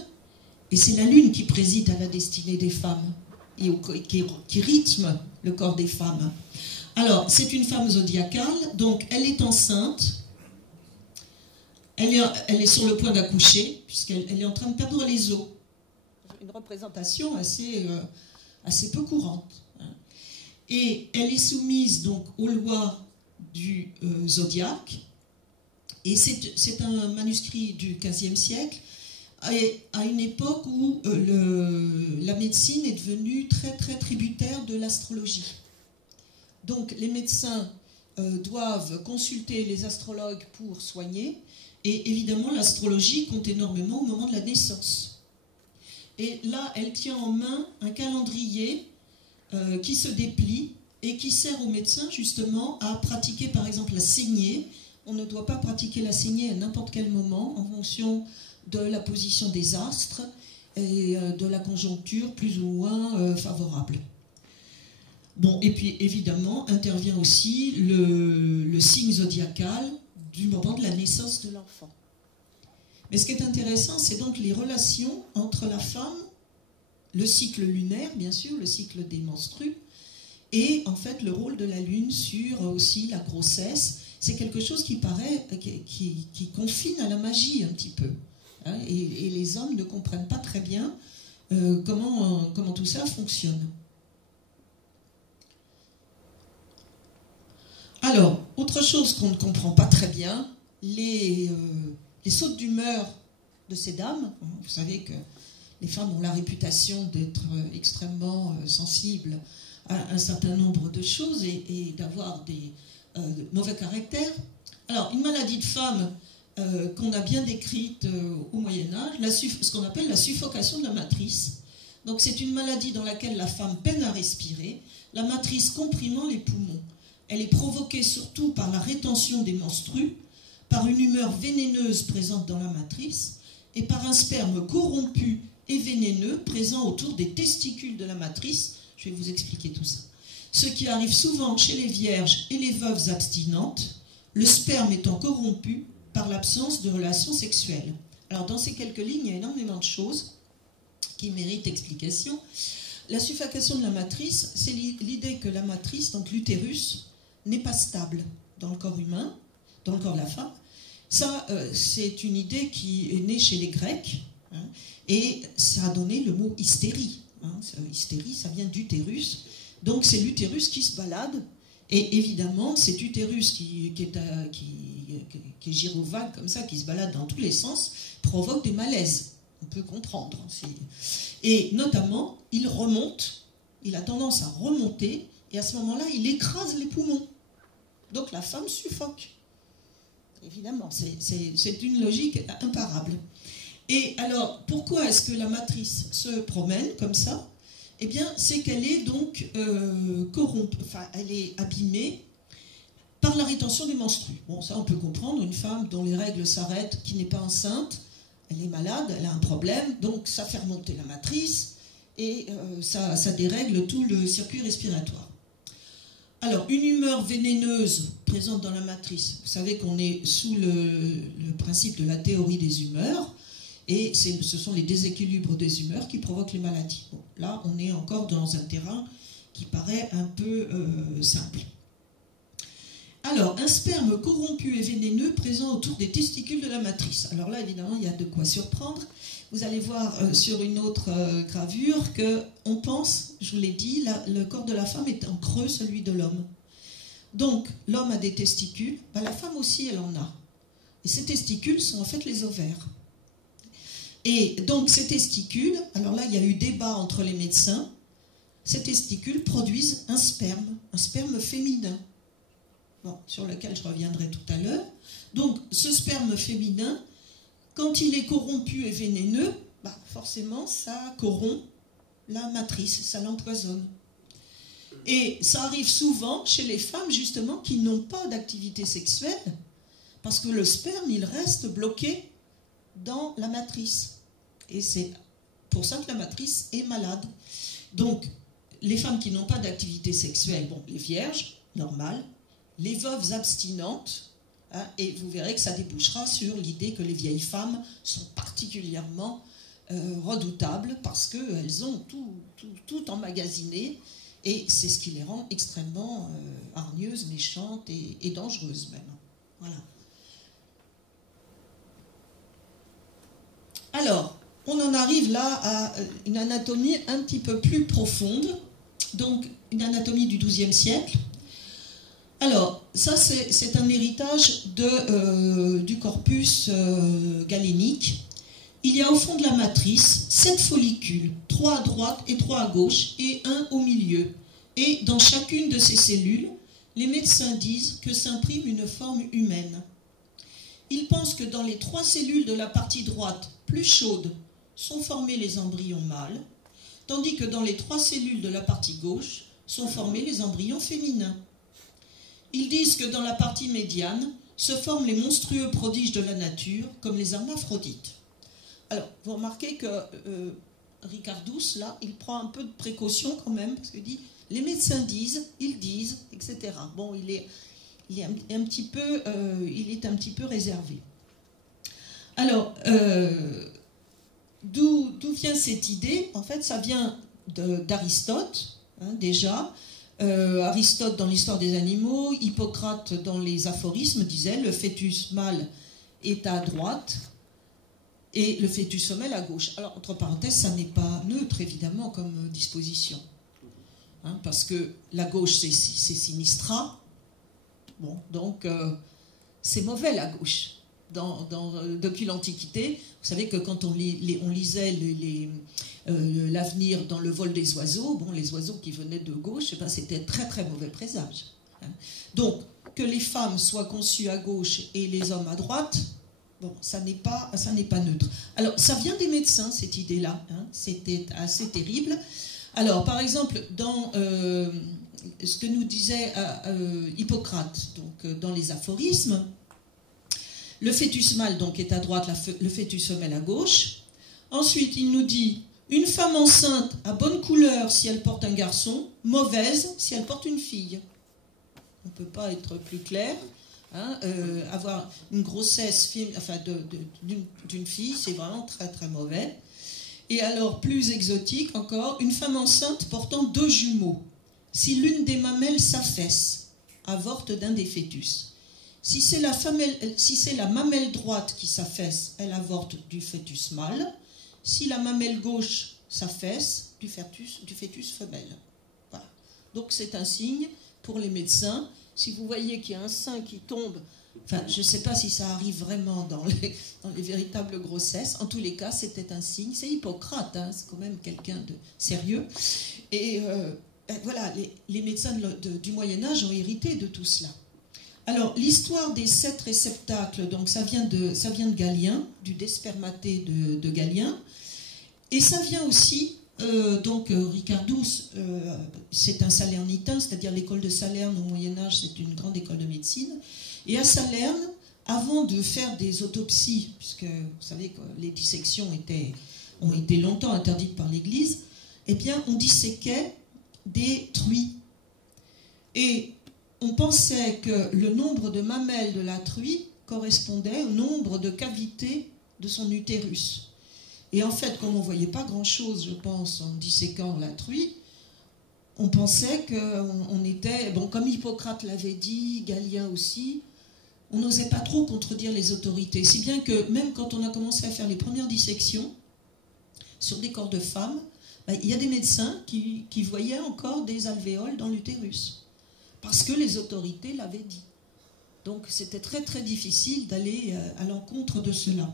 Et c'est la lune qui préside à la destinée des femmes et qui rythme le corps des femmes. Alors, c'est une femme zodiacale, donc elle est enceinte, elle est sur le point d'accoucher, puisqu'elle est en train de perdre les os. Une représentation assez peu courante. Et elle est soumise donc aux lois du zodiaque, et c'est un manuscrit du XVe siècle. à une époque où la médecine est devenue très très tributaire de l'astrologie. Donc les médecins doivent consulter les astrologues pour soigner, et évidemment l'astrologie compte énormément au moment de la naissance. Et là, elle tient en main un calendrier qui se déplie et qui sert aux médecins justement à pratiquer par exemple la saignée. On ne doit pas pratiquer la saignée à n'importe quel moment en fonction de la position des astres et de la conjoncture plus ou moins favorable. Bon, et puis évidemment intervient aussi le signe zodiacal du moment de la naissance de l'enfant. Mais ce qui est intéressant, c'est donc les relations entre la femme, le cycle lunaire, bien sûr, le cycle des menstrues, et en fait le rôle de la lune sur aussi la grossesse. C'est quelque chose qui paraît, qui confine à la magie un petit peu. Hein, et les hommes ne comprennent pas très bien comment tout ça fonctionne. Alors, autre chose qu'on ne comprend pas très bien, les sautes d'humeur de ces dames. Vous savez que les femmes ont la réputation d'être extrêmement sensibles à un certain nombre de choses et d'avoir des mauvais caractères. Alors, une maladie de femme qu'on a bien décrite au Moyen-Âge, ce qu'on appelle la suffocation de la matrice. Donc, c'est une maladie dans laquelle la femme peine à respirer, la matrice comprimant les poumons. Elle est provoquée surtout par la rétention des menstrues, par une humeur vénéneuse présente dans la matrice et par un sperme corrompu et vénéneux présent autour des testicules de la matrice. Je vais vous expliquer tout ça. Ce qui arrive souvent chez les vierges et les veuves abstinentes, le sperme étant corrompu par l'absence de relations sexuelles. Alors dans ces quelques lignes, il y a énormément de choses qui méritent explication. La suffocation de la matrice, c'est l'idée que la matrice, donc l'utérus, n'est pas stable dans le corps humain, dans le corps de la femme. Ça, c'est une idée qui est née chez les Grecs, hein, et ça a donné le mot hystérie. Hein. Hystérie, ça vient d'utérus. Donc c'est l'utérus qui se balade, et évidemment, cet utérus qui est gyrovague comme ça, qui se balade dans tous les sens, provoque des malaises. On peut comprendre. Et notamment, il remonte, il a tendance à remonter, et à ce moment-là, il écrase les poumons. Donc la femme suffoque. Évidemment, c'est une logique imparable. Et alors, pourquoi est-ce que la matrice se promène comme ça ? Eh bien, c'est qu'elle est donc corrompue, enfin, elle est abîmée par la rétention des menstrues. Bon, ça, on peut comprendre. Une femme dont les règles s'arrêtent, qui n'est pas enceinte, elle est malade, elle a un problème, donc ça fait remonter la matrice et ça dérègle tout le circuit respiratoire. Alors, une humeur vénéneuse présente dans la matrice. Vous savez qu'on est sous le principe de la théorie des humeurs, et ce sont les déséquilibres des humeurs qui provoquent les maladies. Bon, là, on est encore dans un terrain qui paraît un peu simple. Alors, un sperme corrompu et vénéneux présent autour des testicules de la matrice. Alors là, évidemment, il y a de quoi surprendre. Vous allez voir sur une autre gravure qu'on pense, je vous l'ai dit, le corps de la femme est en creux, celui de l'homme. Donc, l'homme a des testicules, la femme aussi, elle en a. Et ces testicules sont en fait les ovaires. Et donc, ces testicules, alors là, il y a eu débat entre les médecins, ces testicules produisent un sperme féminin. Bon, sur lequel je reviendrai tout à l'heure. Donc, ce sperme féminin, quand il est corrompu et vénéneux, forcément, ça corrompt la matrice, ça l'empoisonne. Et ça arrive souvent chez les femmes, justement, qui n'ont pas d'activité sexuelle, parce que le sperme, il reste bloqué dans la matrice. Et c'est pour ça que la matrice est malade. Donc, les femmes qui n'ont pas d'activité sexuelle, bon, les vierges, normales, les veuves abstinentes, hein, et vous verrez que ça débouchera sur l'idée que les vieilles femmes sont particulièrement redoutables parce qu'elles ont tout emmagasiné, et c'est ce qui les rend extrêmement hargneuses, méchantes et dangereuses même. Voilà. Alors, on en arrive là à une anatomie un petit peu plus profonde, donc une anatomie du XIIe siècle. Alors, ça c'est un héritage du corpus galénique, il y a au fond de la matrice 7 follicules, 3 à droite et 3 à gauche, et 1 au milieu. Et dans chacune de ces cellules, les médecins disent que s'imprime une forme humaine. Ils pensent que dans les 3 cellules de la partie droite, plus chaudes, sont formés les embryons mâles, tandis que dans les 3 cellules de la partie gauche, sont formés les embryons féminins. Ils disent que dans la partie médiane, se forment les monstrueux prodiges de la nature, comme les hermaphrodites. Alors, vous remarquez que Ricardus, là, il prend un peu de précaution quand même, parce qu'il dit, les médecins disent, ils disent, etc. Bon, il est un petit peu réservé. Alors, d'où vient cette idée? En fait, ça vient d'Aristote, hein, déjà. Aristote dans l'histoire des animaux, Hippocrate dans les aphorismes disait le fœtus mâle est à droite et le fœtus femelle à gauche. Alors, entre parenthèses, ça n'est pas neutre, évidemment, comme disposition. Hein, parce que la gauche, c'est sinistra. Bon, donc, c'est mauvais, la gauche. Depuis l'Antiquité, vous savez que quand on lisait l'avenir dans le vol des oiseaux, bon, les oiseaux qui venaient de gauche, ben, c'était très très mauvais présage. Hein. Donc, que les femmes soient conçues à gauche et les hommes à droite, bon, ça n'est pas neutre. Alors, ça vient des médecins, cette idée-là. Hein. C'était assez terrible. Alors, par exemple, dans ce que nous disait Hippocrate, donc dans les aphorismes, le fœtus mâle donc est à droite, le fœtus femelle à gauche. Ensuite, il nous dit une femme enceinte a bonne couleur si elle porte un garçon, mauvaise si elle porte une fille. On ne peut pas être plus clair. Hein, avoir une grossesse d'une fille, c'est vraiment très très mauvais. Et alors, plus exotique encore, une femme enceinte portant 2 jumeaux. Si l'une des mamelles s'affaisse, avorte d'un des fœtus. Si c'est la mamelle droite qui s'affaisse, elle avorte du fœtus mâle. Si la mamelle gauche s'affaisse, du fœtus femelle. Voilà. Donc c'est un signe pour les médecins. Si vous voyez qu'il y a un sein qui tombe, enfin, je ne sais pas si ça arrive vraiment dans les véritables grossesses. En tous les cas, c'était un signe. C'est Hippocrate, hein, c'est quand même quelqu'un de sérieux. Et voilà, les médecins du Moyen-Âge ont hérité de tout cela. Alors, l'histoire des 7 réceptacles, donc ça vient de Galien, du Despermaté de Galien, et ça vient aussi, Ricardus, c'est un salernitain, c'est-à-dire l'école de Salerne au Moyen-Âge, c'est une grande école de médecine, et à Salerne, avant de faire des autopsies, puisque vous savez que les dissections ont été longtemps interdites par l'Église, eh bien, on disséquait des truies. Et on pensait que le nombre de mamelles de la truie correspondait au nombre de cavités de son utérus. Et en fait, comme on ne voyait pas grand-chose, je pense, en disséquant la truie, on pensait qu'on était... Bon, comme Hippocrate l'avait dit, Galien aussi, on n'osait pas trop contredire les autorités. Si bien que même quand on a commencé à faire les premières dissections sur des corps de femmes, il y a des médecins qui voyaient encore des alvéoles dans l'utérus. Parce que les autorités l'avaient dit. Donc c'était très très difficile d'aller à l'encontre de cela.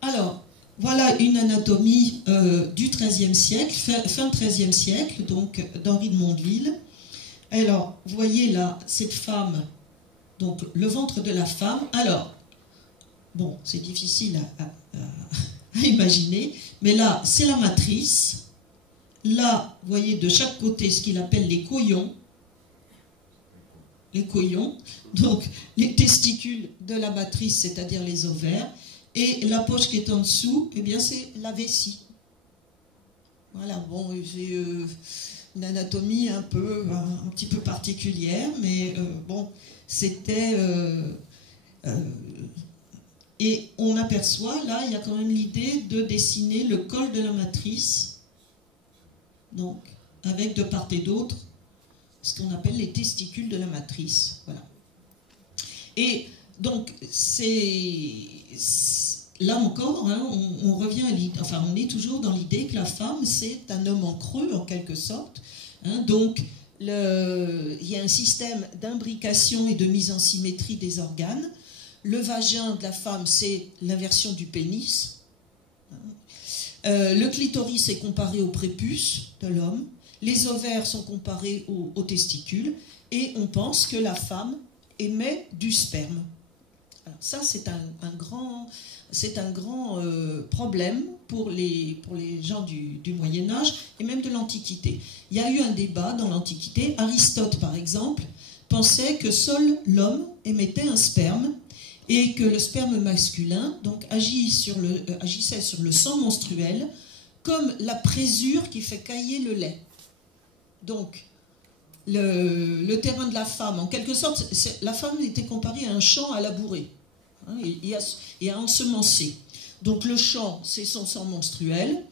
Alors, voilà une anatomie du XIIIe siècle, fin XIIIe siècle, donc d'Henri de Mondeville. Alors, vous voyez là, cette femme, donc le ventre de la femme. Alors, bon, c'est difficile à imaginer, mais là, c'est la matrice. Là, vous voyez de chaque côté ce qu'il appelle les côillons. Les côillons, donc les testicules de la matrice, c'est-à-dire les ovaires. Et la poche qui est en dessous, eh bien, c'est la vessie. Voilà, bon, j'ai une anatomie un petit peu particulière, mais bon, c'était... et on aperçoit, là, il y a quand même l'idée de dessiner le col de la matrice, donc, avec de part et d'autre, ce qu'on appelle les testicules de la matrice. Voilà. Et donc, là encore, hein, on revient à l'idée, enfin, on est toujours dans l'idée que la femme, c'est un homme en creux, en quelque sorte. Hein, donc, il y a un système d'imbrication et de mise en symétrie des organes. Le vagin de la femme, c'est l'inversion du pénis. Le clitoris est comparé au prépuce de l'homme. Les ovaires sont comparés aux testicules. Et on pense que la femme émet du sperme. Alors ça, c'est un grand problème pour les gens du Moyen-Âge et même de l'Antiquité. Il y a eu un débat dans l'Antiquité. Aristote, par exemple, pensait que seul l'homme émettait un sperme et que le sperme masculin donc, agissait sur le sang menstruel comme la présure qui fait cailler le lait. Donc, le terrain de la femme, en quelque sorte, la femme était comparée à un champ à labourer et à ensemencer. Donc le champ, c'est son sang menstruel.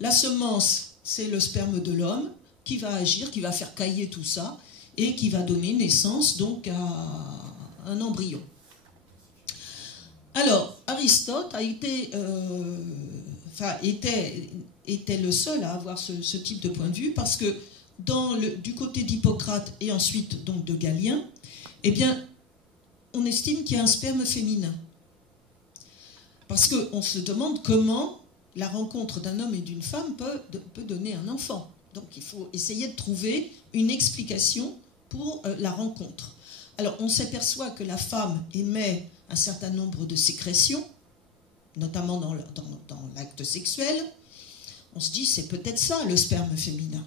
La semence, c'est le sperme de l'homme qui va agir, qui va faire cailler tout ça et qui va donner naissance donc à un embryon. Alors, Aristote était le seul à avoir ce type de point de vue parce que du côté d'Hippocrate et ensuite donc de Galien, eh bien, on estime qu'il y a un sperme féminin. Parce qu'on se demande comment la rencontre d'un homme et d'une femme peut donner un enfant. Donc il faut essayer de trouver une explication pour la rencontre. Alors on s'aperçoit que la femme émet un certain nombre de sécrétions, notamment dans l'acte sexuel. On se dit c'est peut-être ça le sperme féminin.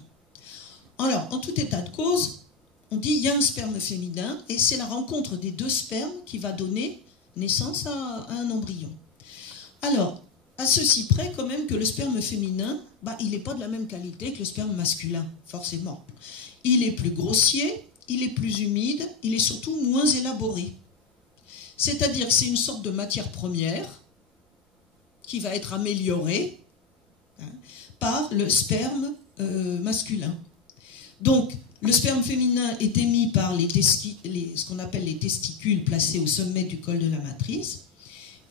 Alors en tout état de cause, on dit il y a un sperme féminin et c'est la rencontre des deux spermes qui va donner naissance à un embryon. Alors, à ceci près quand même que le sperme féminin, il n'est pas de la même qualité que le sperme masculin, forcément. Il est plus grossier, il est plus humide, il est surtout moins élaboré. C'est-à-dire que c'est une sorte de matière première qui va être améliorée par le sperme masculin. Donc, le sperme féminin est émis par ce qu'on appelle les testicules placés au sommet du col de la matrice.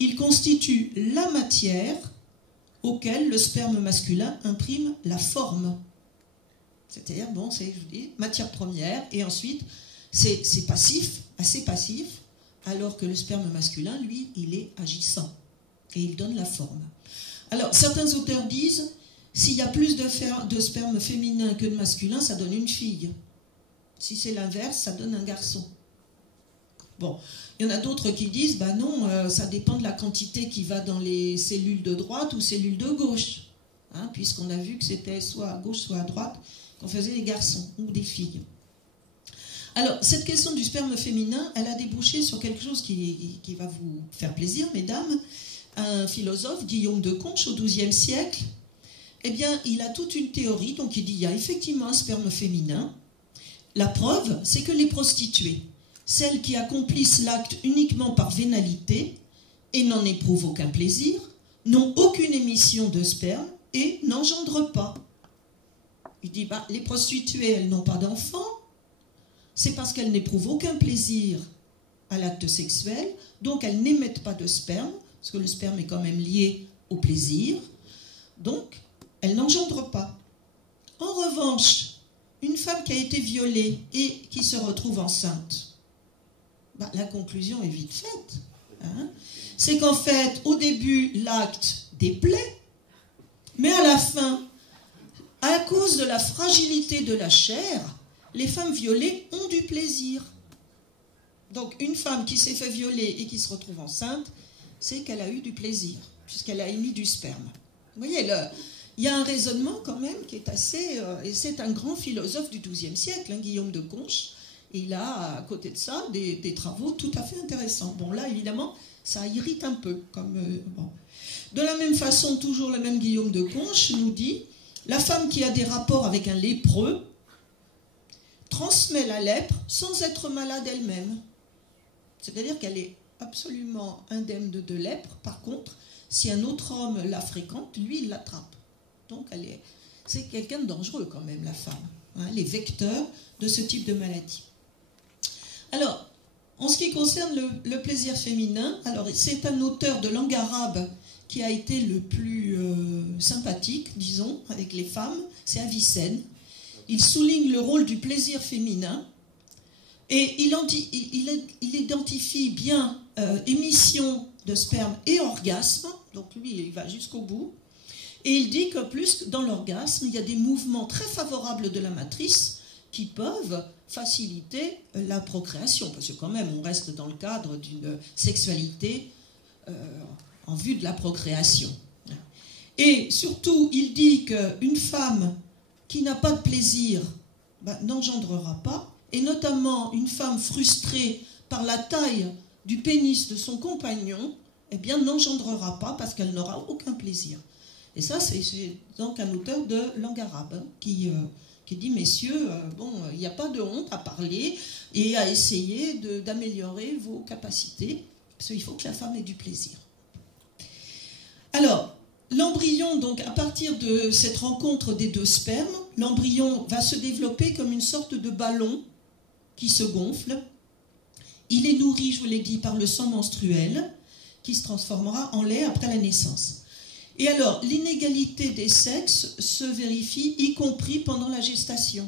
Il constitue la matière auquel le sperme masculin imprime la forme. C'est-à-dire, c'est, je vous dis, matière première, et ensuite, c'est passif, assez passif, alors que le sperme masculin, lui, il est agissant, et il donne la forme. Alors, certains auteurs disent, s'il y a plus de sperme féminin que de masculin, ça donne une fille. Si c'est l'inverse, ça donne un garçon. Bon, il y en a d'autres qui disent, non, ça dépend de la quantité qui va dans les cellules de droite ou cellules de gauche, puisqu'on a vu que c'était soit à gauche, soit à droite, qu'on faisait des garçons ou des filles. Alors, cette question du sperme féminin, elle a débouché sur quelque chose qui va vous faire plaisir, mesdames. Un philosophe, Guillaume de Conches, au XIIe siècle, eh bien, il a toute une théorie, donc il dit, il y a effectivement un sperme féminin. La preuve, c'est que les prostituées, celles qui accomplissent l'acte uniquement par vénalité et n'en éprouvent aucun plaisir, n'ont aucune émission de sperme et n'engendrent pas. Il dit, les prostituées, elles n'ont pas d'enfants, c'est parce qu'elles n'éprouvent aucun plaisir à l'acte sexuel, donc elles n'émettent pas de sperme, parce que le sperme est quand même lié au plaisir, donc elles n'engendrent pas. En revanche, une femme qui a été violée et qui se retrouve enceinte, la conclusion est vite faite. C'est qu'en fait, au début, l'acte déplaît, mais à la fin, à cause de la fragilité de la chair, les femmes violées ont du plaisir. Donc une femme qui s'est fait violer et qui se retrouve enceinte, c'est qu'elle a eu du plaisir, puisqu'elle a émis du sperme. Vous voyez, il y a un raisonnement quand même qui est assez... et c'est un grand philosophe du XIIe siècle, Guillaume de Conches. Et il a, à côté de ça, des travaux tout à fait intéressants. Bon, là, évidemment, ça irrite un peu. De la même façon, toujours le même Guillaume de Conches nous dit « La femme qui a des rapports avec un lépreux transmet la lèpre sans être malade elle-même. » C'est-à-dire qu'elle est absolument indemne de lèpre. Par contre, si un autre homme la fréquente, lui, il l'attrape. Donc, c'est quelqu'un de dangereux quand même, la femme. Les vecteurs de ce type de maladie. Alors, en ce qui concerne le plaisir féminin, alors c'est un auteur de langue arabe qui a été le plus sympathique, disons, avec les femmes, c'est Avicenne. Il souligne le rôle du plaisir féminin et il identifie bien émission de sperme et orgasme, donc lui il va jusqu'au bout, et il dit que plus dans l'orgasme, il y a des mouvements très favorables de la matrice qui peuvent faciliter la procréation, parce que quand même on reste dans le cadre d'une sexualité en vue de la procréation. Et surtout, il dit qu'une femme qui n'a pas de plaisir n'engendrera pas, et notamment une femme frustrée par la taille du pénis de son compagnon, eh bien n'engendrera pas parce qu'elle n'aura aucun plaisir. Et ça, c'est donc un auteur de langue arabe qui dit, messieurs, il n'y a pas de honte à parler et à essayer d'améliorer vos capacités, parce qu'il faut que la femme ait du plaisir. Alors, l'embryon, donc, à partir de cette rencontre des deux spermes, l'embryon va se développer comme une sorte de ballon qui se gonfle. Il est nourri, je vous l'ai dit, par le sang menstruel qui se transformera en lait après la naissance. Et alors, l'inégalité des sexes se vérifie, y compris pendant la gestation.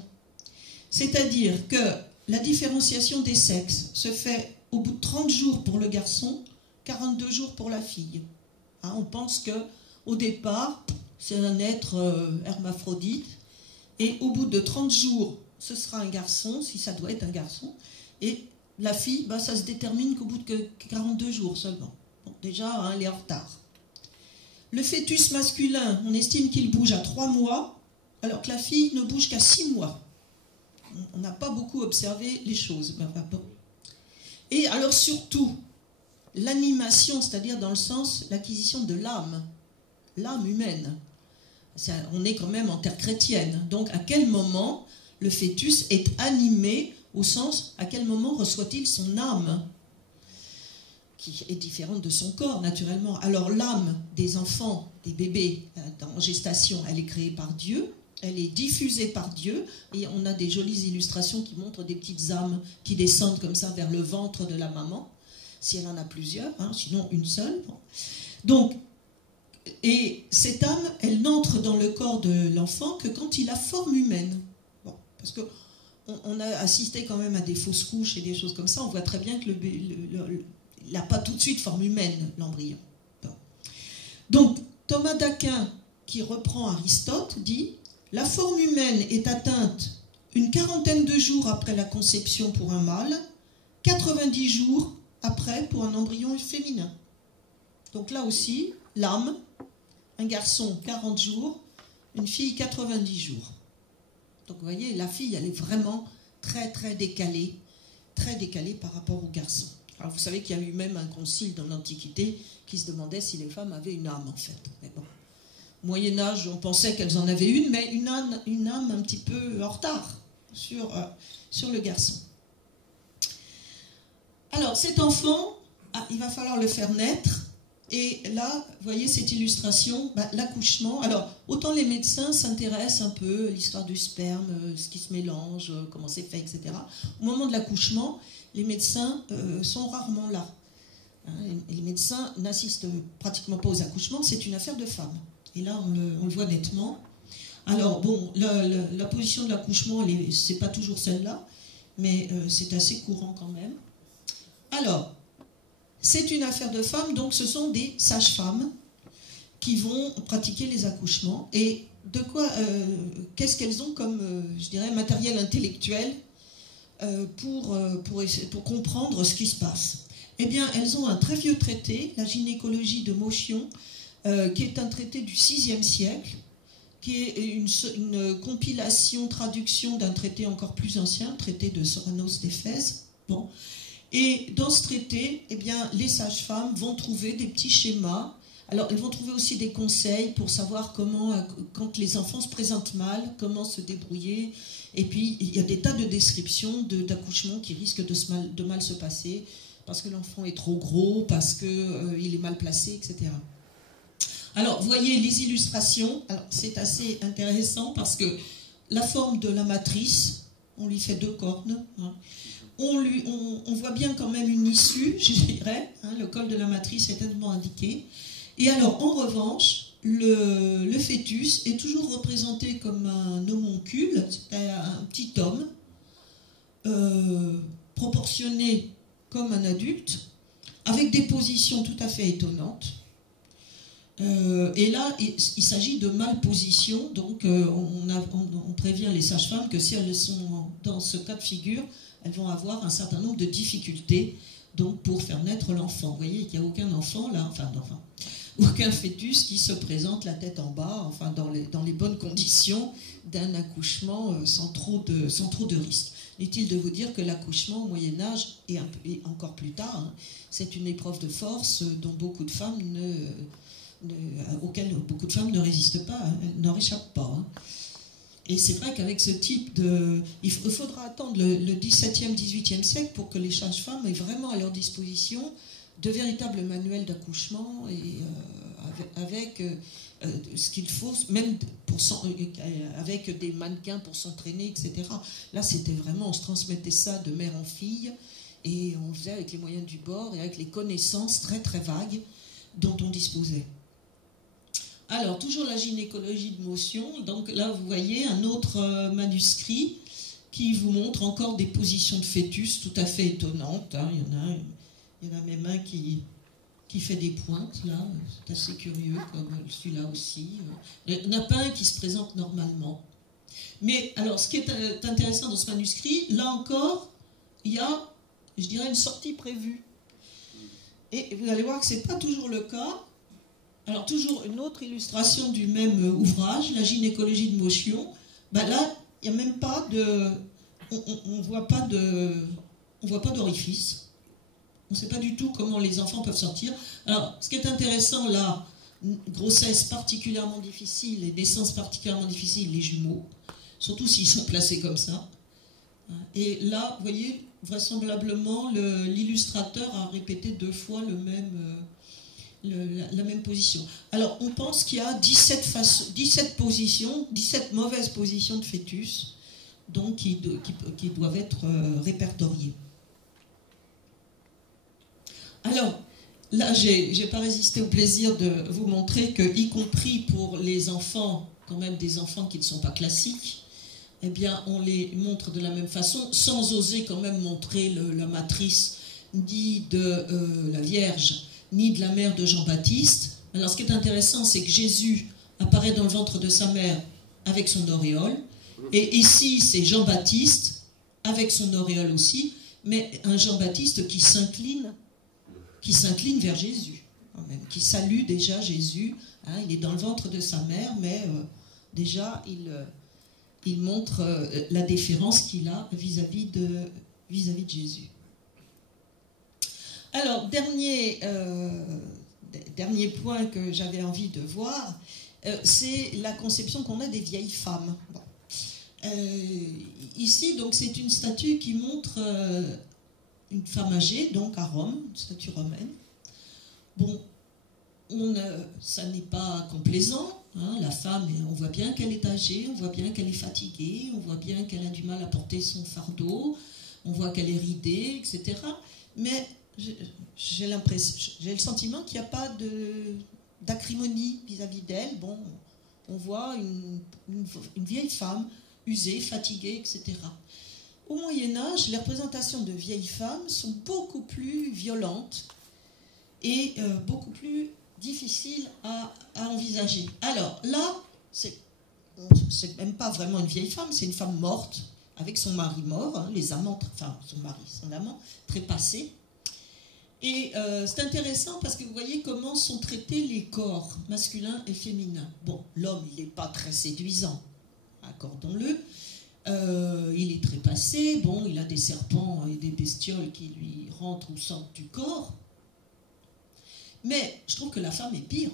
C'est-à-dire que la différenciation des sexes se fait au bout de 30 jours pour le garçon, 42 jours pour la fille. Hein, on pense qu'au départ, c'est un être hermaphrodite, et au bout de 30 jours, ce sera un garçon, si ça doit être un garçon, et la fille, ça se détermine qu'au bout de 42 jours seulement. Bon, déjà, hein, elle est en retard. Le fœtus masculin, on estime qu'il bouge à 3 mois, alors que la fille ne bouge qu'à 6 mois. On n'a pas beaucoup observé les choses. Et alors surtout, l'animation, c'est-à-dire dans le sens, l'acquisition de l'âme humaine. On est quand même en terre chrétienne. Donc à quel moment le fœtus est animé, au sens, à quel moment reçoit-il son âme, qui est différente de son corps, naturellement. Alors l'âme des enfants, des bébés en gestation, elle est créée par Dieu, elle est diffusée par Dieu, et on a des jolies illustrations qui montrent des petites âmes qui descendent comme ça vers le ventre de la maman, si elle en a plusieurs, hein, sinon une seule. Donc, et cette âme, elle n'entre dans le corps de l'enfant que quand il a forme humaine. Bon, parce que on a assisté quand même à des fausses couches et des choses comme ça, on voit très bien que il n'a pas tout de suite forme humaine, l'embryon. Bon. Donc, Thomas d'Aquin, qui reprend Aristote, dit « La forme humaine est atteinte une quarantaine de jours après la conception pour un mâle, 90 jours après pour un embryon féminin. » Donc là aussi, l'âme, un garçon 40 jours, une fille 90 jours. Donc vous voyez, la fille, elle est vraiment très très décalée par rapport au garçon. Alors vous savez qu'il y a eu même un concile dans l'Antiquité qui se demandait si les femmes avaient une âme en fait. Mais bon, au Moyen-Âge, on pensait qu'elles en avaient une, mais une âme un petit peu en retard sur le garçon. Alors cet enfant, il va falloir le faire naître. Et là, vous voyez cette illustration, l'accouchement. Alors, autant les médecins s'intéressent un peu à l'histoire du sperme, ce qui se mélange, comment c'est fait, etc. Au moment de l'accouchement, les médecins sont rarement là. Hein, et les médecins n'assistent pratiquement pas aux accouchements, c'est une affaire de femmes. Et là, on le voit nettement. Alors, bon, la position de l'accouchement, c'est pas toujours celle-là, mais c'est assez courant quand même. Alors, c'est une affaire de femmes, donc ce sont des sages-femmes qui vont pratiquer les accouchements. Et qu'est-ce qu'elles ont comme, je dirais, matériel intellectuel pour comprendre ce qui se passe? Eh bien, elles ont un très vieux traité, la gynécologie de Motion, qui est un traité du VIe siècle, qui est une compilation, traduction d'un traité encore plus ancien, traité de Soranos d'Éphèse. Bon. Et dans ce traité, eh bien, les sages-femmes vont trouver des petits schémas. Alors, elles vont trouver aussi des conseils pour savoir comment, quand les enfants se présentent mal, comment se débrouiller. Et puis, il y a des tas de descriptions d'accouchements qui risquent de mal se passer, parce que l'enfant est trop gros, parce qu'il est mal placé, etc. Alors, vous voyez les illustrations. Alors, c'est assez intéressant parce que la forme de la matrice, on lui fait 2 cornes, hein. On voit bien quand même une issue, je dirais, hein, le col de la matrice est tellement indiqué. Et alors, en revanche, le fœtus est toujours représenté comme un homoncule, c'est-à-dire un petit homme, proportionné comme un adulte, avec des positions tout à fait étonnantes. Et là, il s'agit de malposition, donc on prévient les sages-femmes que si elles sont dans ce cas de figure, elles vont avoir un certain nombre de difficultés donc pour faire naître l'enfant. Vous voyez qu'il n'y a aucun enfant là, aucun fœtus qui se présente la tête en bas, enfin dans les bonnes conditions d'un accouchement sans trop de risques. Inutile de vous dire que l'accouchement au Moyen-Âge et encore plus tard, hein, c'est une épreuve de force dont beaucoup de femmes auxquelles beaucoup de femmes ne résistent pas, hein, n'en réchappent pas. Hein. Et c'est vrai qu'avec ce type de... Il faudra attendre le XVIIe, XVIIIe siècle pour que les sages-femmes aient vraiment à leur disposition de véritables manuels d'accouchement et avec ce qu'il faut, même avec des mannequins pour s'entraîner, etc. Là, c'était vraiment, on se transmettait ça de mère en fille et on faisait avec les moyens du bord et avec les connaissances très très vagues dont on disposait. Alors, toujours la gynécologie de motion. Donc là, vous voyez un autre manuscrit qui vous montre encore des positions de fœtus tout à fait étonnantes. Hein. Il y en a même un qui fait des pointes, là. C'est assez curieux, comme celui-là aussi. Il n'y en a pas un qui se présente normalement. Mais alors, ce qui est intéressant dans ce manuscrit, là encore, il y a, je dirais, une sortie prévue. Et vous allez voir que ce n'est pas toujours le cas. Alors, toujours une autre illustration du même ouvrage, la gynécologie de motion. Ben là, il n'y a même pas de... On voit pas d'orifice. On ne sait pas du tout comment les enfants peuvent sortir. Alors, ce qui est intéressant là, grossesse particulièrement difficile et naissance particulièrement difficile, les jumeaux, surtout s'ils sont placés comme ça. Et là, vous voyez, vraisemblablement, l'illustrateur a répété 2 fois la même position. Alors, on pense qu'il y a 17 positions, 17 mauvaises positions de fœtus, donc qui doivent être répertoriées. Alors, là, j'ai pas résisté au plaisir de vous montrer que, y compris pour les enfants, quand même des enfants qui ne sont pas classiques, eh bien, on les montre de la même façon, sans oser quand même montrer la matrice ni de la Vierge, ni de la mère de Jean-Baptiste. Alors, ce qui est intéressant, c'est que Jésus apparaît dans le ventre de sa mère avec son auréole, et ici, c'est Jean-Baptiste avec son auréole aussi, mais un Jean-Baptiste qui s'incline vers Jésus, quand même, qui salue déjà Jésus. Hein, il est dans le ventre de sa mère, mais déjà, il montre la déférence qu'il a vis-à-vis de Jésus. Alors, dernier point que j'avais envie de voir, c'est la conception qu'on a des vieilles femmes. Bon. Ici, donc, c'est une statue qui montre une femme âgée, donc à Rome, une statue romaine. Bon, ça n'est pas complaisant. Hein, la femme, on voit bien qu'elle est âgée, on voit bien qu'elle est fatiguée, on voit bien qu'elle a du mal à porter son fardeau, on voit qu'elle est ridée, etc. Mais j'ai le sentiment qu'il n'y a pas d'acrimonie vis-à-vis d'elle. Bon, on voit une vieille femme usée, fatiguée, etc. Au Moyen-Âge, les représentations de vieilles femmes sont beaucoup plus violentes et beaucoup plus difficiles à envisager. Alors là, c'est même pas vraiment une vieille femme, c'est une femme morte, avec son mari mort, hein, son amant, trépassé. Et c'est intéressant parce que vous voyez comment sont traités les corps masculins et féminins. Bon, l'homme, il n'est pas très séduisant, accordons-le. Il est trépassé, bon, il a des serpents et des bestioles qui lui rentrent ou sortent du corps. Mais je trouve que la femme est pire.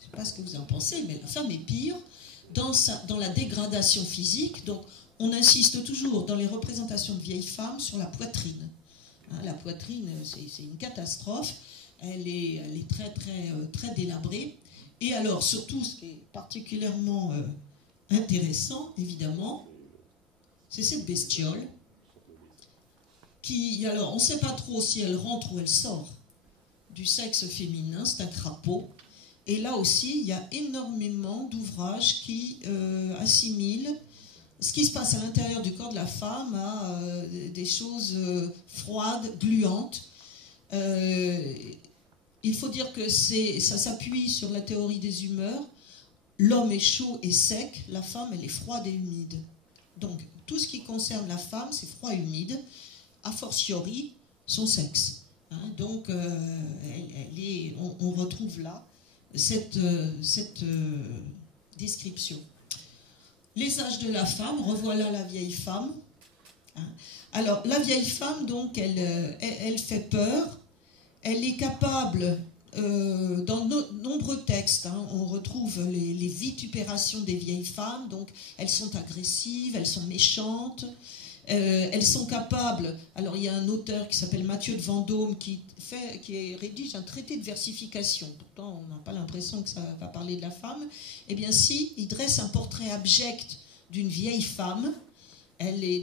Je ne sais pas ce que vous en pensez, mais la femme est pire dans la dégradation physique. Donc, on insiste toujours dans les représentations de vieilles femmes sur la poitrine. Hein, la poitrine, c'est une catastrophe. Elle est très, très, très délabrée. Et alors, surtout, ce qui est particulièrement intéressant, évidemment, c'est cette bestiole qui, alors, on ne sait pas trop si elle rentre ou elle sort du sexe féminin, c'est un crapaud. Et là aussi, il y a énormément d'ouvrages qui assimilent ce qui se passe à l'intérieur du corps de la femme à des choses froides, gluantes. il faut dire que ça s'appuie sur la théorie des humeurs. L'homme est chaud et sec, la femme, elle est froide et humide. Donc, tout ce qui concerne la femme, c'est froid et humide, a fortiori son sexe. Hein, donc, on retrouve là cette description. Les âges de la femme, revoilà la vieille femme. Hein. Alors, la vieille femme, donc, elle fait peur. Elle est capable, dans nombreux textes, hein, on retrouve les vitupérations des vieilles femmes. Donc, elles sont agressives, elles sont méchantes. Elles sont capables. Alors, il y a un auteur qui s'appelle Mathieu de Vendôme qui rédige un traité de versification. Pourtant, on n'a pas l'impression que ça va parler de la femme. Eh bien, si, il dresse un portrait abject d'une vieille femme.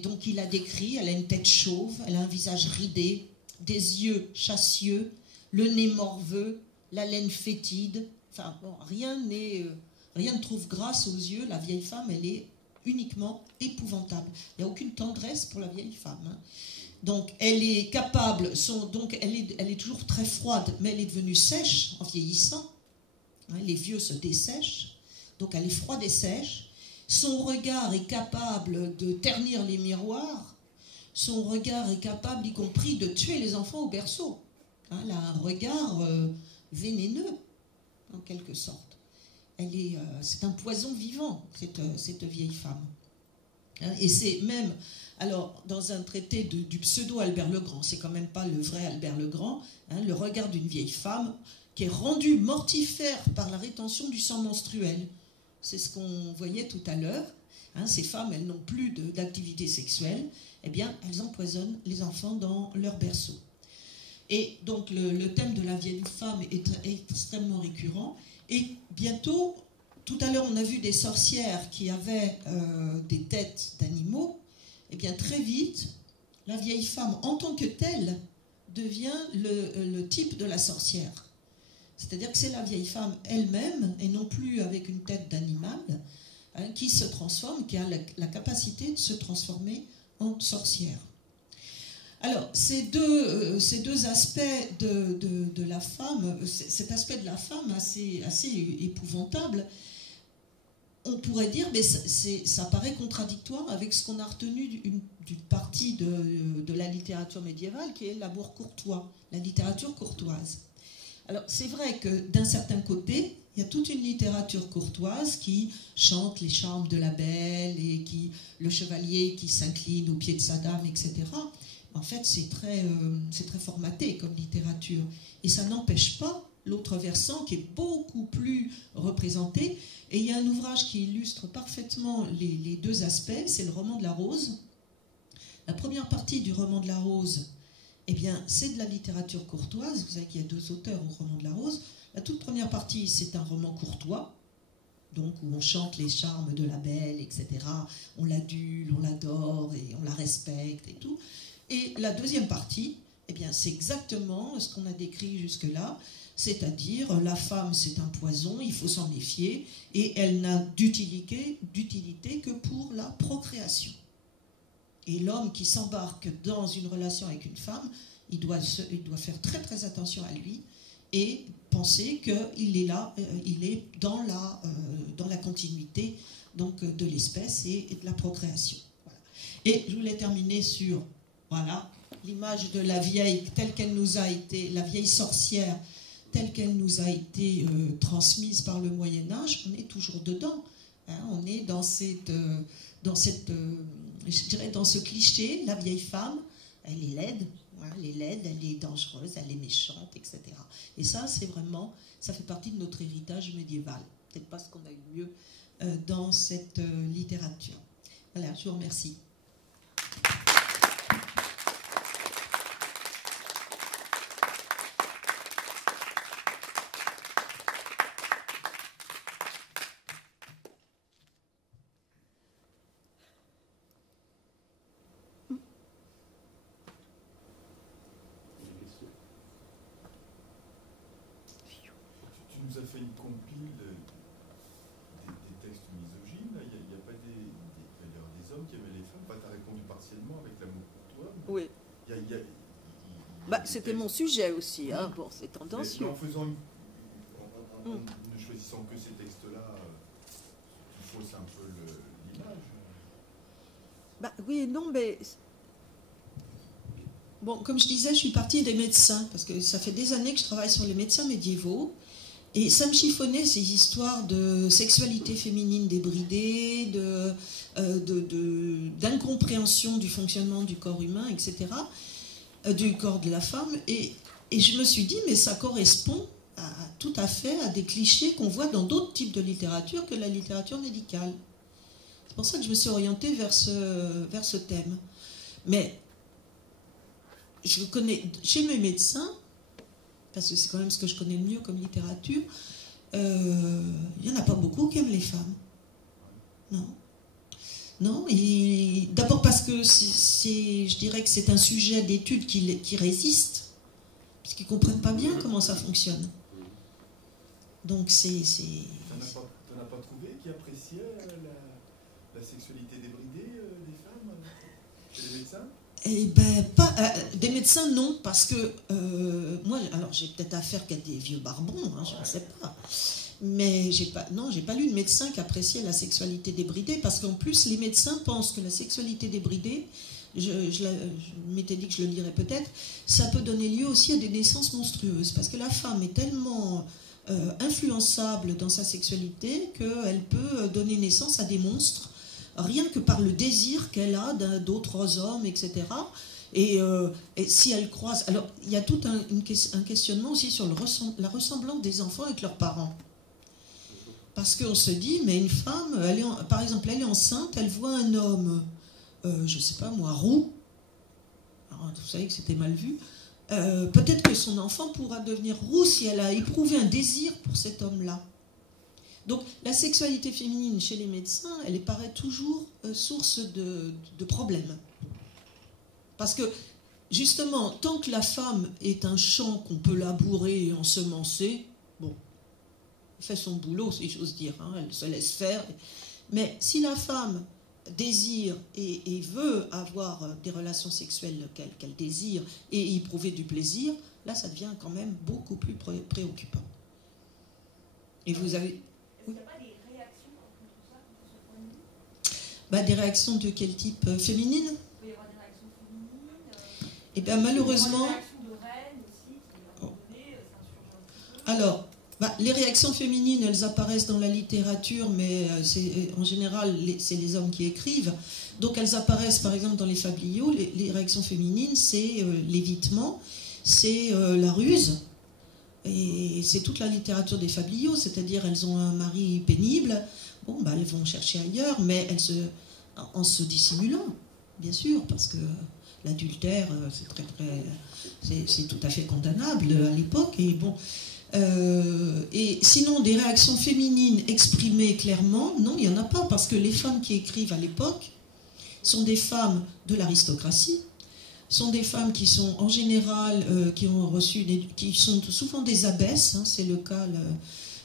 Donc, il a décrit, elle a une tête chauve, elle a un visage ridé, des yeux chassieux, le nez morveux, la laine fétide. Enfin, bon, rien ne trouve grâce aux yeux. La vieille femme, elle est uniquement épouvantable. Il n'y a aucune tendresse pour la vieille femme. Hein. Donc, elle est capable, elle est toujours très froide, mais elle est devenue sèche en vieillissant. Hein, les vieux se dessèchent, donc elle est froide et sèche. Son regard est capable de ternir les miroirs. Son regard est capable, y compris, de tuer les enfants au berceau. Hein, elle a un regard vénéneux, en quelque sorte. C'est un poison vivant, cette vieille femme. Hein, et c'est même, alors, dans un traité du pseudo Albert le Grand, c'est quand même pas le vrai Albert le Grand, hein, le regard d'une vieille femme qui est rendu mortifère par la rétention du sang menstruel. C'est ce qu'on voyait tout à l'heure. Hein, ces femmes, elles n'ont plus d'activité sexuelle. Eh bien, elles empoisonnent les enfants dans leur berceau. Et donc, le thème de la vieille femme est extrêmement récurrent. Et bientôt, tout à l'heure, on a vu des sorcières qui avaient des têtes d'animaux. Eh bien, très vite, la vieille femme, en tant que telle, devient le type de la sorcière. C'est-à-dire que c'est la vieille femme elle-même, et non plus avec une tête d'animal, hein, qui se transforme, qui a la capacité de se transformer en sorcière. Alors, ces deux aspects de la femme, cet aspect de la femme assez épouvantable, on pourrait dire, mais ça paraît contradictoire avec ce qu'on a retenu d'une partie de la littérature médiévale, qui est l'amour courtois, la littérature courtoise. Alors, c'est vrai que d'un certain côté, il y a toute une littérature courtoise qui chante les charmes de la belle et le chevalier qui s'incline au pied de sa dame, etc. En fait, c'est très formaté comme littérature. Et ça n'empêche pas l'autre versant qui est beaucoup plus représenté. Et il y a un ouvrage qui illustre parfaitement les deux aspects, c'est le roman de la Rose. La première partie du roman de la Rose, eh bien, c'est de la littérature courtoise. Vous savez qu'il y a deux auteurs au roman de la Rose. La toute première partie, c'est un roman courtois, donc où on chante les charmes de la belle, etc. On l'adule, on l'adore et on la respecte et tout. Et la deuxième partie, eh bien, c'est exactement ce qu'on a décrit jusque-là, c'est-à-dire la femme, c'est un poison, il faut s'en méfier, et elle n'a d'utilité que pour la procréation. Et l'homme qui s'embarque dans une relation avec une femme, il doit faire très très attention à lui et penser qu'il est là, il est dans la continuité donc, de l'espèce et de la procréation. Voilà. Et je voulais terminer sur l'image de la vieille telle qu'elle nous a été, la vieille sorcière telle qu'elle nous a été transmise par le Moyen-Âge. On est toujours dedans. Hein, on est dans ce cliché, la vieille femme, elle est laide, elle est dangereuse, elle est méchante, etc. Et ça, ça fait partie de notre héritage médiéval. Peut-être pas ce qu'on a eu mieux dans cette littérature. Voilà, je vous remercie. Tu nous as fait une compile des textes misogynes. Il n'y a pas des hommes qui aimaient les femmes. Enfin, tu as répondu partiellement avec l'amour courtois. Oui. Il y Bah, c'était mon sujet aussi, hein. Bon, c'est tendancieux. Mais en faisant en ne choisissant que ces textes-là, tu fausses un peu l'image. Bah, oui et non, mais... Bon, comme je disais, je suis partie des médecins, parce que ça fait des années que je travaille sur les médecins médiévaux, et ça me chiffonnait ces histoires de sexualité féminine débridée, d'incompréhension du fonctionnement du corps humain, etc., du corps de la femme, et je me suis dit, mais ça correspond tout à fait à des clichés qu'on voit dans d'autres types de littérature que la littérature médicale. C'est pour ça que je me suis orientée vers ce thème. Mais je connais, chez mes médecins, parce que c'est quand même ce que je connais le mieux comme littérature, il n'y en a pas beaucoup qui aiment les femmes. Non. Non, d'abord parce que je dirais que c'est un sujet d'étude qui résiste, parce qu'ils ne comprennent pas bien comment ça fonctionne. Donc c'est... T'en as pas trouvé qui appréciait la sexualité débridée des femmes chez les médecins? Eh ben, pas, des médecins, non, parce que moi, alors j'ai peut-être affaire qu'à des vieux barbons, hein, je ne sais pas. Mais j'ai pas lu de médecin qui appréciait la sexualité débridée, parce qu'en plus, les médecins pensent que la sexualité débridée, je m'étais dit que je le lirais peut-être, ça peut donner lieu aussi à des naissances monstrueuses, parce que la femme est tellement influençable dans sa sexualité qu'elle peut donner naissance à des monstres, rien que par le désir qu'elle a d'autres hommes, etc. Et si elle croise... Alors, il y a tout un questionnement aussi sur la ressemblance des enfants avec leurs parents. Parce qu'on se dit, mais une femme, par exemple, elle est enceinte, elle voit un homme, je ne sais pas moi, roux. Alors, vous savez que c'était mal vu. Peut-être que son enfant pourra devenir roux si elle a éprouvé un désir pour cet homme-là. Donc la sexualité féminine chez les médecins, elle paraît toujours source de problèmes. Parce que justement, tant que la femme est un champ qu'on peut labourer et ensemencer, bon, elle fait son boulot, si j'ose dire, hein, elle se laisse faire. Mais si la femme désire et veut avoir des relations sexuelles qu'elle désire et y éprouver du plaisir, là ça devient quand même beaucoup plus préoccupant. Et vous avez... Est-ce qu'il n'y a pas des réactions contre tout ça, contre ce point de vue? Bah, des réactions de quel type? Féminines? Il peut y avoir des réactions féminines. Et bien malheureusement... Des réactions de reines aussi, qui à un moment donné, s'insurgent un petit peu. Alors, les réactions féminines, elles apparaissent dans la littérature, mais en général, c'est les hommes qui écrivent. Donc elles apparaissent par exemple dans les fabliaux. Les réactions féminines, c'est l'évitement, c'est la ruse. Et c'est toute la littérature des fabliaux, c'est-à-dire elles ont un mari pénible, bon, bah, elles vont chercher ailleurs, mais en se dissimulant, bien sûr, parce que l'adultère, c'est tout à fait condamnable à l'époque. Et bon, et sinon, des réactions féminines exprimées clairement, non, il n'y en a pas, parce que les femmes qui écrivent à l'époque sont des femmes de l'aristocratie, sont des femmes qui sont en général, qui sont souvent des abbesses, hein, c'est le cas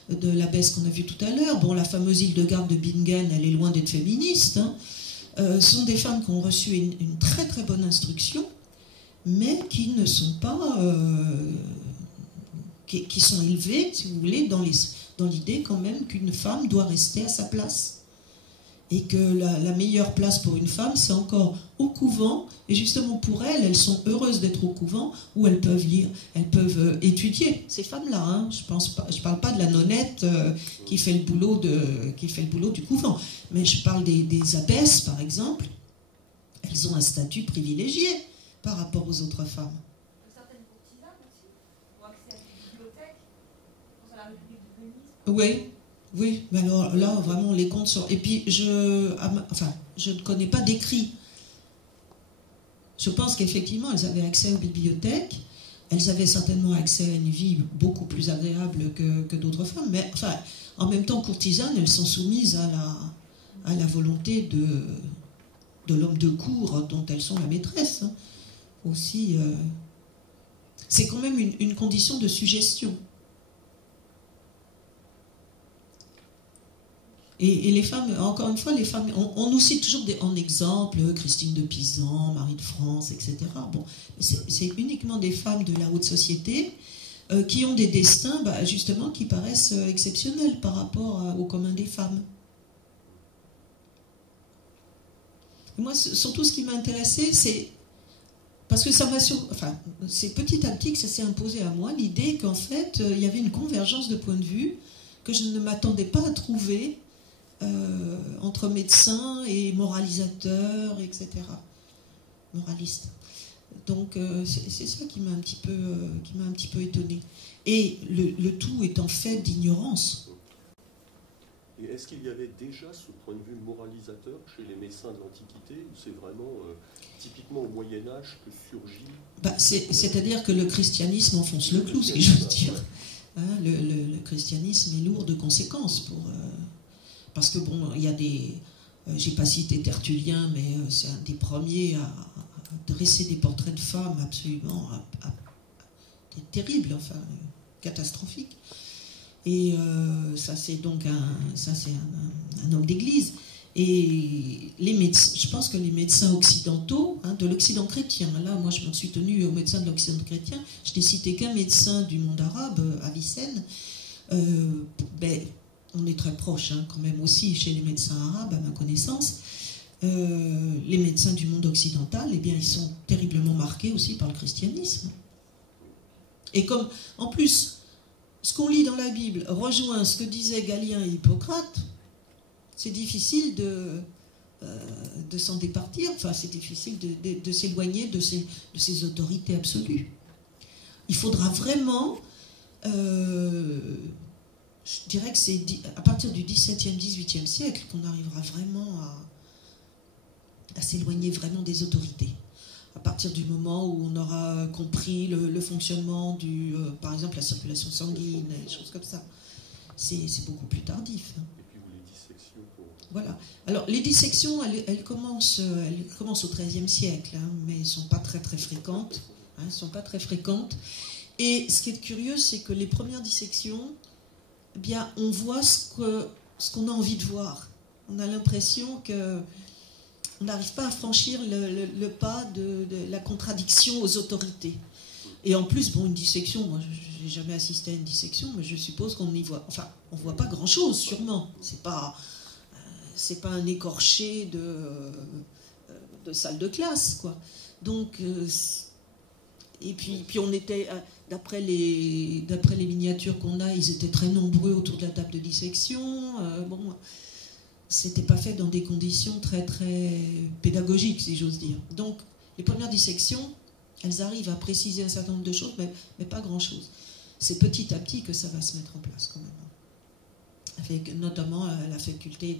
de l'abbesse qu'on a vu tout à l'heure. Bon, la fameuse Hildegarde de Bingen, elle est loin d'être féministe. Hein. Sont des femmes qui ont reçu une très très bonne instruction, mais qui ne sont pas... qui sont élevées, si vous voulez, dans l'idée quand même qu'une femme doit rester à sa place. Et que la meilleure place pour une femme, c'est encore au couvent. Et justement pour elles sont heureuses d'être au couvent où elles peuvent lire, elles peuvent étudier. Ces femmes-là, hein, je parle pas de la nonnette qui fait le boulot du couvent, mais je parle des abbesses, par exemple. Elles ont un statut privilégié par rapport aux autres femmes. Certaines courtisanes aussi ont accès à des bibliothèques. Je pense à la République de Venise. Oui. Oui, mais alors là, vraiment, les comptes sont... Et puis, je ne connais pas d'écrit. Je pense qu'effectivement, elles avaient accès aux bibliothèques. Elles avaient certainement accès à une vie beaucoup plus agréable que d'autres femmes. Mais enfin, en même temps, courtisanes, elles sont soumises à la volonté de l'homme de cour dont elles sont la maîtresse. Hein. Aussi, c'est quand même une condition de suggestion. Et les femmes, encore une fois, les femmes, on nous cite toujours en exemple Christine de Pisan, Marie de France, etc. Bon, c'est uniquement des femmes de la haute société qui ont des destins, justement, qui paraissent exceptionnels par rapport au commun des femmes. Et moi, surtout, ce qui m'a intéressé, c'est parce que ça m'a c'est petit à petit que ça s'est imposé à moi l'idée qu'en fait, il y avait une convergence de points de vue que je ne m'attendais pas à trouver entre médecins et moralisateurs, etc. Moralistes. Donc c'est ça qui m'a un petit peu étonnée. Et le tout étant fait d'ignorance. Et est-ce qu'il y avait déjà ce point de vue moralisateur chez les médecins de l'Antiquité, ou c'est vraiment typiquement au Moyen-Âge que surgit C'est-à-dire que le christianisme enfonce le clou, si j'ose dire. Hein, le christianisme est lourd de conséquences parce que bon, il y a des... j'ai pas cité Tertullien, mais c'est un des premiers à dresser des portraits de femmes absolument terribles, enfin catastrophiques. Et ça c'est donc un homme d'église. Et les médecins, je pense que les médecins occidentaux, de l'Occident chrétien, là moi je m'en suis tenue aux médecins de l'Occident chrétien, je n'ai cité qu'un médecin du monde arabe, Avicenne. On est très proche quand même aussi chez les médecins arabes, à ma connaissance. Les médecins du monde occidental, eh bien, ils sont terriblement marqués aussi par le christianisme. Et comme, en plus, ce qu'on lit dans la Bible rejoint ce que disaient Galien et Hippocrate, c'est difficile de s'en départir, enfin c'est difficile de s'éloigner de ces autorités absolues. Il faudra vraiment, je dirais que c'est à partir du XVIIe, XVIIIe siècle qu'on arrivera vraiment à s'éloigner vraiment des autorités. À partir du moment où on aura compris le fonctionnement par exemple la circulation sanguine, des choses comme ça. C'est beaucoup plus tardif. Et puis les dissections. Voilà. Alors les dissections, elles commencent au XIIIe siècle, mais elles ne sont pas très très fréquentes. Elles sont pas très fréquentes. Et ce qui est curieux, c'est que les premières dissections, eh bien, on voit ce qu'on a envie de voir. On a l'impression que on n'arrive pas à franchir le pas de la contradiction aux autorités. Et en plus, bon, une dissection, moi je n'ai jamais assisté à une dissection, mais je suppose qu'on y voit, enfin, on voit pas grand-chose, sûrement. C'est pas un écorché de salle de classe, quoi. Donc, et puis on était, d'après les miniatures qu'on a, ils étaient très nombreux autour de la table de dissection. Bon, c'était pas fait dans des conditions très très pédagogiques, si j'ose dire. Donc, les premières dissections, elles arrivent à préciser un certain nombre de choses, mais pas grand-chose. C'est petit à petit que ça va se mettre en place, quand même. Avec notamment à la faculté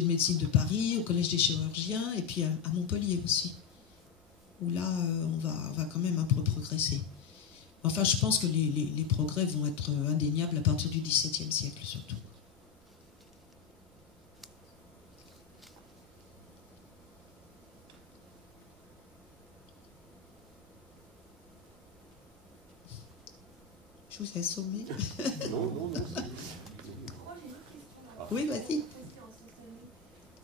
de médecine de Paris, au Collège des chirurgiens, et puis à Montpellier aussi, où là, on va quand même un peu progresser. Enfin, je pense que les progrès vont être indéniables à partir du XVIIe siècle, surtout. Je vous ai assommé. Non. Moi, j'ai une autre question. Oui, vas-y.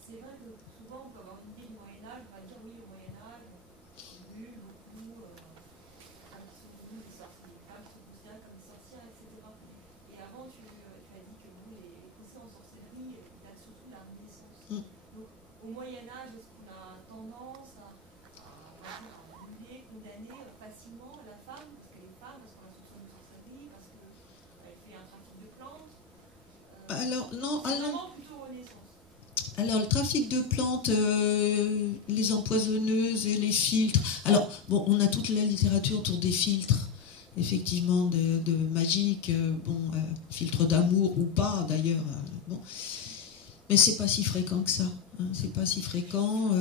C'est vrai que souvent, on peut avoir une idée du Moyen-Âge, on va dire oui, au Moyen-Âge, on a vu beaucoup femmes qui sont devenues des sorcières, femmes qui sont considérées comme des sorcières, etc. Et avant, tu as dit que vous, les procès en sorcellerie, datent surtout de la Renaissance. Donc, au Moyen-Âge, est-ce qu'on a tendance à brûler, condamner facilement la femme, parce que les femmes, parce qu'on la soupçonne de sorcellerie, parce qu'elle fait un trafic de plantes? Alors, non, Vraiment plutôt Renaissance. Alors, le trafic de plantes, les empoisonneuses et les filtres. Alors, bon, on a toute la littérature autour des filtres, effectivement, de magique, filtres d'amour ou pas, d'ailleurs. Bon. Mais c'est pas si fréquent que ça. C'est pas si fréquent.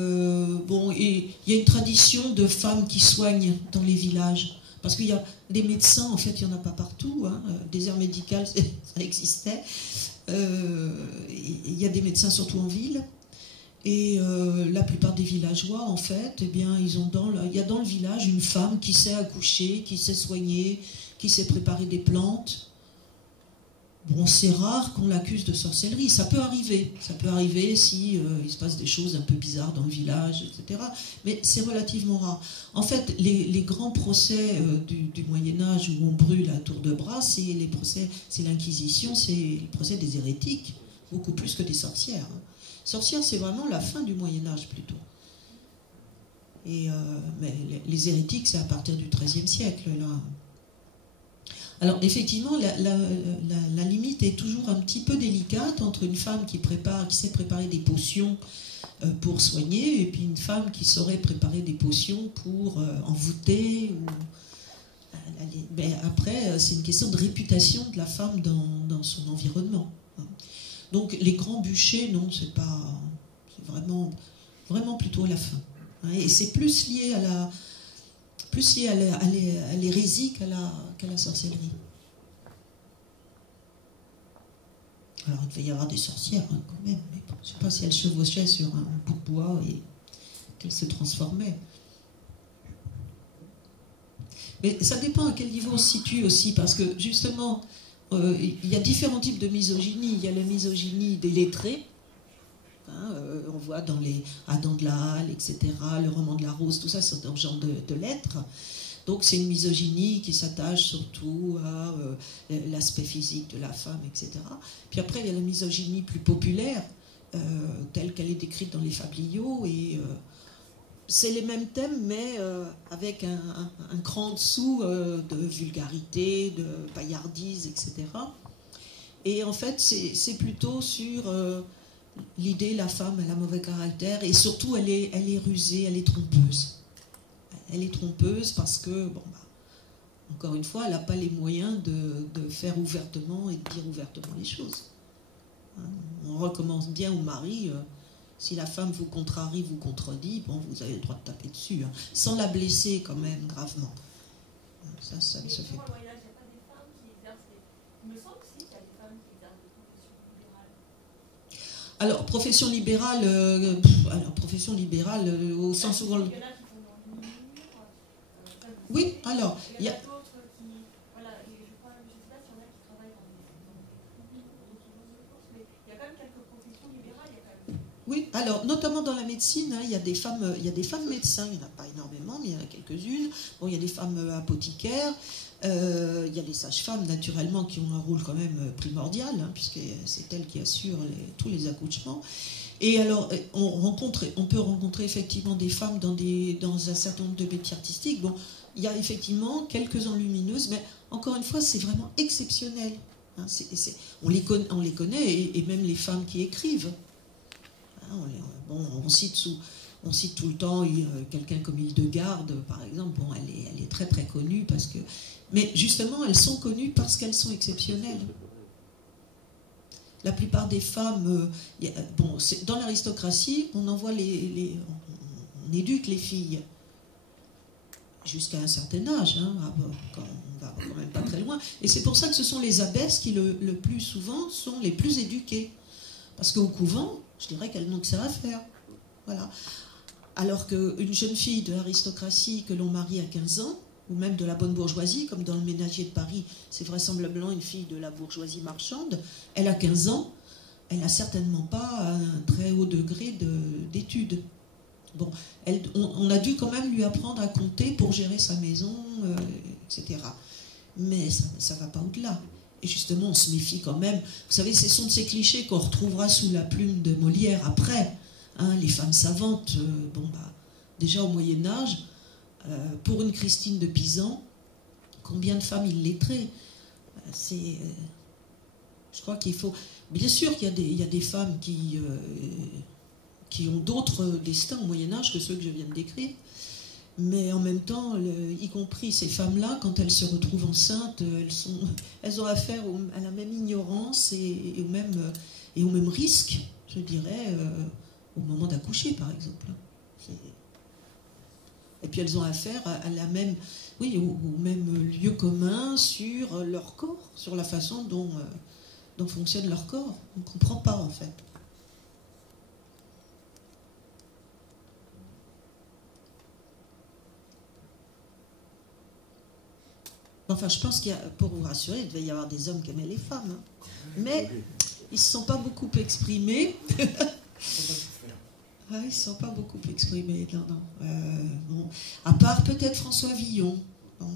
Et il y a une tradition de femmes qui soignent dans les villages. Parce qu'il y a des médecins, en fait, il n'y en a pas partout. Des aires médicales, ça existait. Il y a des médecins surtout en ville. Et la plupart des villageois, en fait, eh bien, il y a dans le village une femme qui sait accoucher, qui sait soigner, qui sait préparer des plantes. bon, c'est rare qu'on l'accuse de sorcellerie. Ça peut arriver si il se passe des choses un peu bizarres dans le village, etc. Mais c'est relativement rare. En fait, les grands procès du Moyen-Âge où on brûle à tour de bras, c'est l'Inquisition, c'est les procès des hérétiques, beaucoup plus que des sorcières. Sorcières, c'est vraiment la fin du Moyen-Âge plutôt. Mais les hérétiques, c'est à partir du XIIIe siècle, là. Alors effectivement, la limite est toujours un petit peu délicate entre une femme qui sait préparer des potions pour soigner et puis une femme qui saurait préparer des potions pour envoûter. Mais après, c'est une question de réputation de la femme dans son environnement. Donc les grands bûchers, non, c'est vraiment plutôt à la fin. Et c'est plus lié à l'hérésie qu'à la sorcellerie. Alors il devait y avoir des sorcières quand même, mais bon, je ne sais pas si elles chevauchaient sur un bout de bois et qu'elles se transformaient. Mais ça dépend à quel niveau on se situe aussi, parce que justement, il y a différents types de misogynie. Il y a la misogynie des lettrés. On voit dans les Adam de la Halle, etc., le roman de la Rose, tout ça, c'est dans ce genre de lettres. Donc c'est une misogynie qui s'attache surtout à l'aspect physique de la femme, etc. Puis après, il y a la misogynie plus populaire, telle qu'elle est décrite dans les fabliaux, et c'est les mêmes thèmes, mais avec un cran en dessous de vulgarité, de paillardise, etc. Et en fait, c'est plutôt sur... l'idée, la femme, elle a mauvais caractère, et surtout, elle est rusée, elle est trompeuse. Elle est trompeuse parce que, encore une fois, elle n'a pas les moyens de faire ouvertement et de dire ouvertement les choses. On recommence bien au mari, si la femme vous contrarie, vous contredit, vous avez le droit de taper dessus, sans la blesser quand même gravement. Ça ne se fait pas. Alors, profession libérale, au sens où... Oui, alors, il y a... Oui, alors, notamment dans la médecine, il y a des femmes médecins, il n'y en a pas énormément, mais il y en a quelques-unes. Bon, il y a des femmes apothicaires, il y a les sages-femmes, naturellement, qui ont un rôle quand même primordial, puisque c'est elles qui assurent tous les accouchements. Et alors, on peut rencontrer effectivement des femmes dans un certain nombre de métiers artistiques. Bon, il y a effectivement quelques enlumineuses, mais encore une fois, c'est vraiment exceptionnel. On les connaît, et même les femmes qui écrivent. On cite tout le temps quelqu'un comme Hildegarde, par exemple. Bon, elle est très très connue parce que... Mais justement, elles sont connues parce qu'elles sont exceptionnelles. La plupart des femmes... dans l'aristocratie, on envoie on éduque les filles jusqu'à un certain âge. On va quand même pas très loin. Et c'est pour ça que ce sont les abbesses qui, le plus souvent, sont les plus éduquées. Parce qu'au couvent, je dirais qu'elles n'ont que ça à faire. Voilà. Alors qu'une jeune fille de l'aristocratie que l'on marie à 15 ans, ou même de la bonne bourgeoisie, comme dans le Ménagier de Paris, c'est vraisemblablement une fille de la bourgeoisie marchande, elle a 15 ans, elle n'a certainement pas un très haut degré d'études. Bon, on a dû quand même lui apprendre à compter pour gérer sa maison, etc. Mais ça ne va pas au-delà. Et justement, on se méfie quand même. Vous savez, ce sont de ces clichés qu'on retrouvera sous la plume de Molière après. Les femmes savantes, déjà au Moyen-Âge, pour une Christine de Pisan, combien de femmes illettrées je crois qu'il faut... Bien sûr qu'il y a des femmes qui ont d'autres destins au Moyen-Âge que ceux que je viens de décrire, mais en même temps, y compris ces femmes-là, quand elles se retrouvent enceintes, elles ont affaire à la même ignorance et au même risque, je dirais, au moment d'accoucher, par exemple. Et puis elles ont affaire à la même, au même lieu commun sur leur corps, sur la façon dont fonctionne leur corps. On ne comprend pas, en fait. Enfin, je pense qu'il y a, pour vous rassurer, il devait y avoir des hommes qui aimaient les femmes. Hein. Mais ils ne se sont pas beaucoup exprimés. Ils ne se sont pas beaucoup exprimés, non. Bon. À part peut-être François Villon. Bon.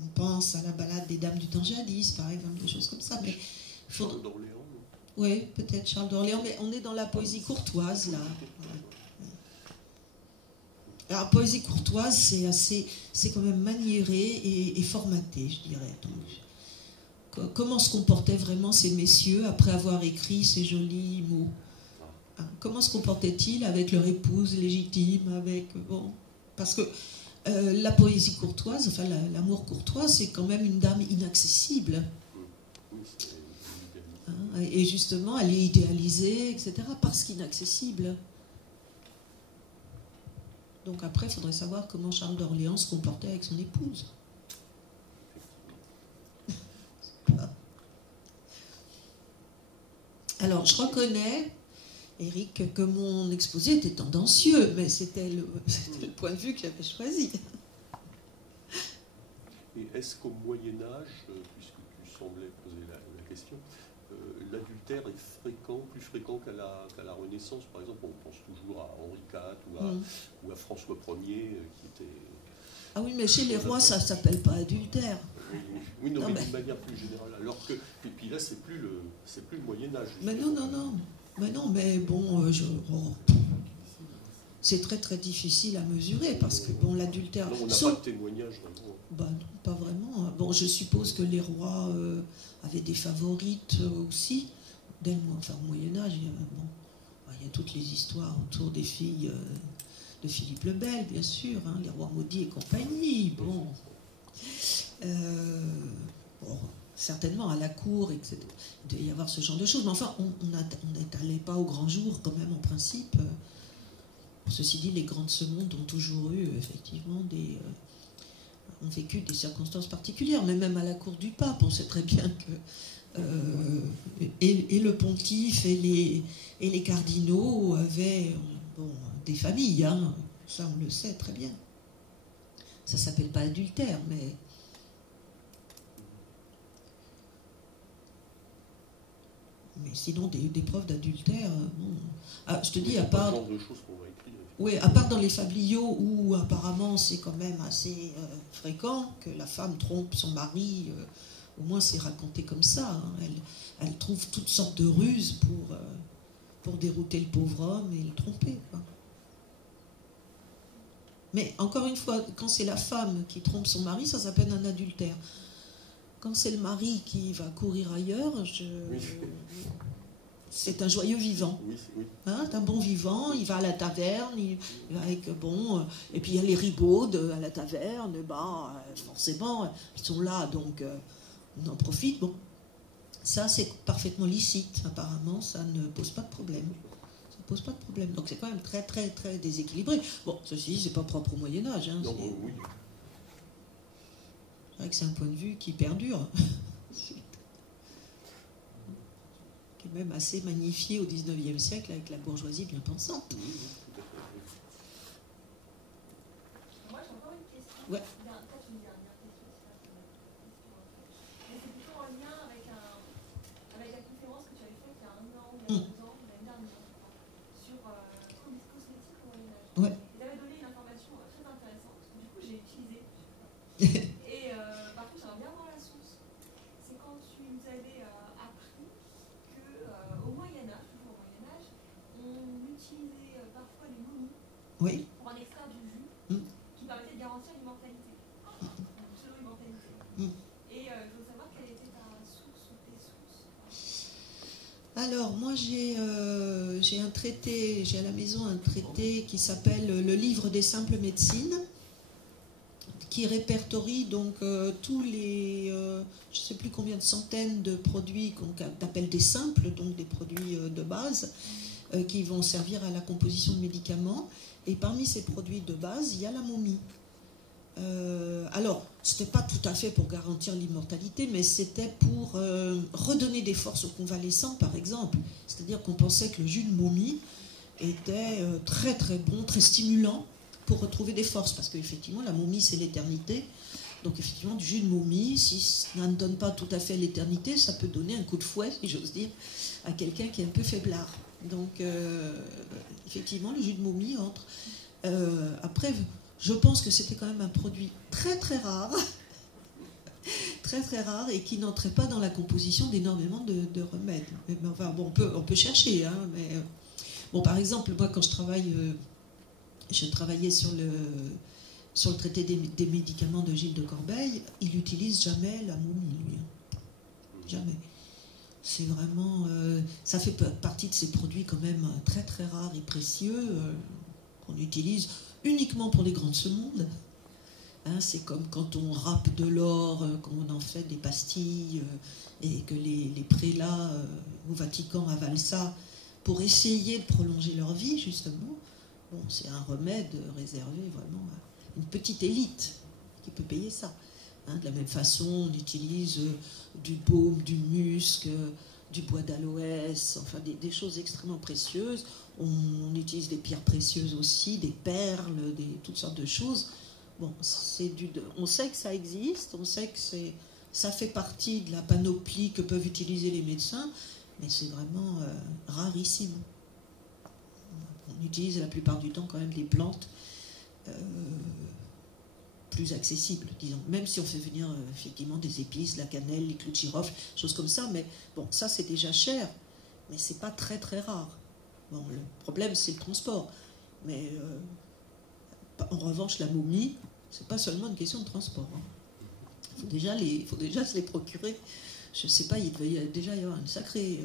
On pense à la balade des dames du temps jadis, par exemple, des choses comme ça. Mais Charles d'Orléans. Oui, peut-être Charles d'Orléans, mais on est dans la poésie courtoise, là. Alors, poésie courtoise, c'est quand même maniéré et formaté, je dirais. Donc, comment se comportaient vraiment ces messieurs après avoir écrit ces jolis mots? Comment se comportaient-ils avec leur épouse légitime, parce que la poésie courtoise, enfin l'amour courtois, c'est quand même une dame inaccessible. Et justement, elle est idéalisée, etc., parce qu'inaccessible. Donc après, il faudrait savoir comment Charles d'Orléans se comportait avec son épouse. Alors, je reconnais, Éric, que mon exposé était tendancieux, mais c'était le point de vue que j'avais choisi. Et est-ce qu'au Moyen-Âge, puisque tu semblais poser la question, l'adultère est plus fréquent qu'à la Renaissance? Par exemple, on pense toujours à Henri IV ou à François Ier, qui était... Ah oui, mais chez les rois, ça ne s'appelle pas adultère. Oui, non, mais d'une manière plus générale. Alors que, et puis là, c'est plus le Moyen-Âge. Mais non. Mais non, mais bon, c'est très très difficile à mesurer parce que bon, l'adultère. Non, on n'a pas de témoignage vraiment. Bah non, pas vraiment. Bon, je suppose que les rois avaient des favorites aussi. Au Moyen Âge, il y a toutes les histoires autour des filles de Philippe le Bel, bien sûr, hein, les rois maudits et compagnie. Bon, certainement à la cour, etc. Il devait y avoir ce genre de choses. Mais enfin, on n'étalait pas au grand jour, quand même, en principe. Ceci dit, les grands de ce monde ont toujours eu, effectivement, ont vécu des circonstances particulières. Mais même à la cour du pape, on sait très bien que et le pontife et les cardinaux avaient des familles. Hein. Ça, on le sait très bien. Ça ne s'appelle pas adultère, mais... Mais sinon, des preuves d'adultère, je te dis, à part... Oui, à part dans les fabliaux où apparemment c'est quand même assez fréquent que la femme trompe son mari, au moins c'est raconté comme ça. Hein. Elle trouve toutes sortes de ruses pour dérouter le pauvre homme et le tromper. Quoi. Mais encore une fois, quand c'est la femme qui trompe son mari, ça s'appelle un adultère. Quand c'est le mari qui va courir ailleurs, c'est un joyeux vivant. Oui. Hein, c'est un bon vivant, il va à la taverne, il va avec et puis il y a les ribaudes à la taverne, forcément, ils sont là, donc on en profite. Bon, ça c'est parfaitement licite, apparemment, ça ne pose pas de problème. Ça ne pose pas de problème. Donc c'est quand même très très très déséquilibré. Bon, ceci, c'est pas propre au Moyen-Âge. Hein, non, oui. C'est vrai que c'est un point de vue qui perdure. Qui est même assez magnifié au XIXe siècle avec la bourgeoisie bien pensante. Moi, j'ai encore une question. Ouais. Peut-être une dernière question, mais c'est plutôt en lien avec la conférence que tu avais faite il y a 1 an ou il y a 2 ans, l'année dernière, sur cosmétique au Moyen-Âge. Ouais. Ils avaient donné une information très intéressante, du coup j'ai utilisé. Et par contre, j'aimerais bien voir la source. C'est quand tu nous avais appris qu'au Moyen-Âge, toujours au Moyen-Âge, on utilisait parfois les momies pour en extraire du jus qui permettait de garantir l'immortalité, une pseudo-immortalité. Et je veux savoir quelle était ta source ou tes sources. Alors, moi j'ai un traité, j'ai à la maison un traité qui s'appelle Le Livre des simples médecines, qui répertorie donc tous les, je ne sais plus combien de centaines de produits qu'on appelle des simples, donc des produits de base, qui vont servir à la composition de médicaments. Et parmi ces produits de base, il y a la momie. Alors, ce n'était pas tout à fait pour garantir l'immortalité, mais c'était pour redonner des forces aux convalescents, par exemple. C'est-à-dire qu'on pensait que le jus de momie était très très bon, très stimulant, pour retrouver des forces, parce qu'effectivement la momie c'est l'éternité, Donc effectivement, du jus de momie, si ça ne donne pas tout à fait l'éternité, ça peut donner un coup de fouet, si j'ose dire, à quelqu'un qui est un peu faiblard. Donc effectivement, le jus de momie entre. Après, je pense que c'était quand même un produit très très rare, très très rare, et qui n'entrait pas dans la composition d'énormément de remèdes. Mais enfin, bon, on peut chercher, hein, mais bon, par exemple, moi quand je travaillais sur le traité des médicaments de Gilles de Corbeil, il n'utilise jamais la momie, lui. Jamais. C'est vraiment... ça fait partie de ces produits quand même très très rares et précieux qu'on utilise uniquement pour les grandes semondes. Hein, c'est comme quand on râpe de l'or, qu'on en fait des pastilles, et que les prélats au Vatican avalent ça pour essayer de prolonger leur vie, justement. Bon, c'est un remède réservé vraiment à une petite élite qui peut payer ça. Hein, de la même façon, on utilise du baume, du musc, du bois d'aloès, enfin des choses extrêmement précieuses. On utilise des pierres précieuses aussi, des perles, toutes sortes de choses. Bon, on sait que ça existe, on sait que ça fait partie de la panoplie que peuvent utiliser les médecins, mais c'est vraiment rarissime. On utilise la plupart du temps quand même des plantes plus accessibles, disons. Même si on fait venir effectivement des épices, la cannelle, les clous de girofle, choses comme ça, mais bon, ça c'est déjà cher, mais c'est pas très très rare. Bon, le problème c'est le transport, mais en revanche la momie, c'est pas seulement une question de transport. Hein. Il faut déjà se les procurer. Je sais pas, il devait déjà y avoir une sacrée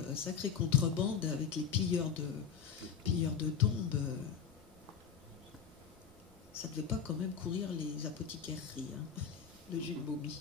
contrebande avec les pilleurs de tombes. Ça ne devait pas quand même courir les apothicaireries, hein, le jus de momie.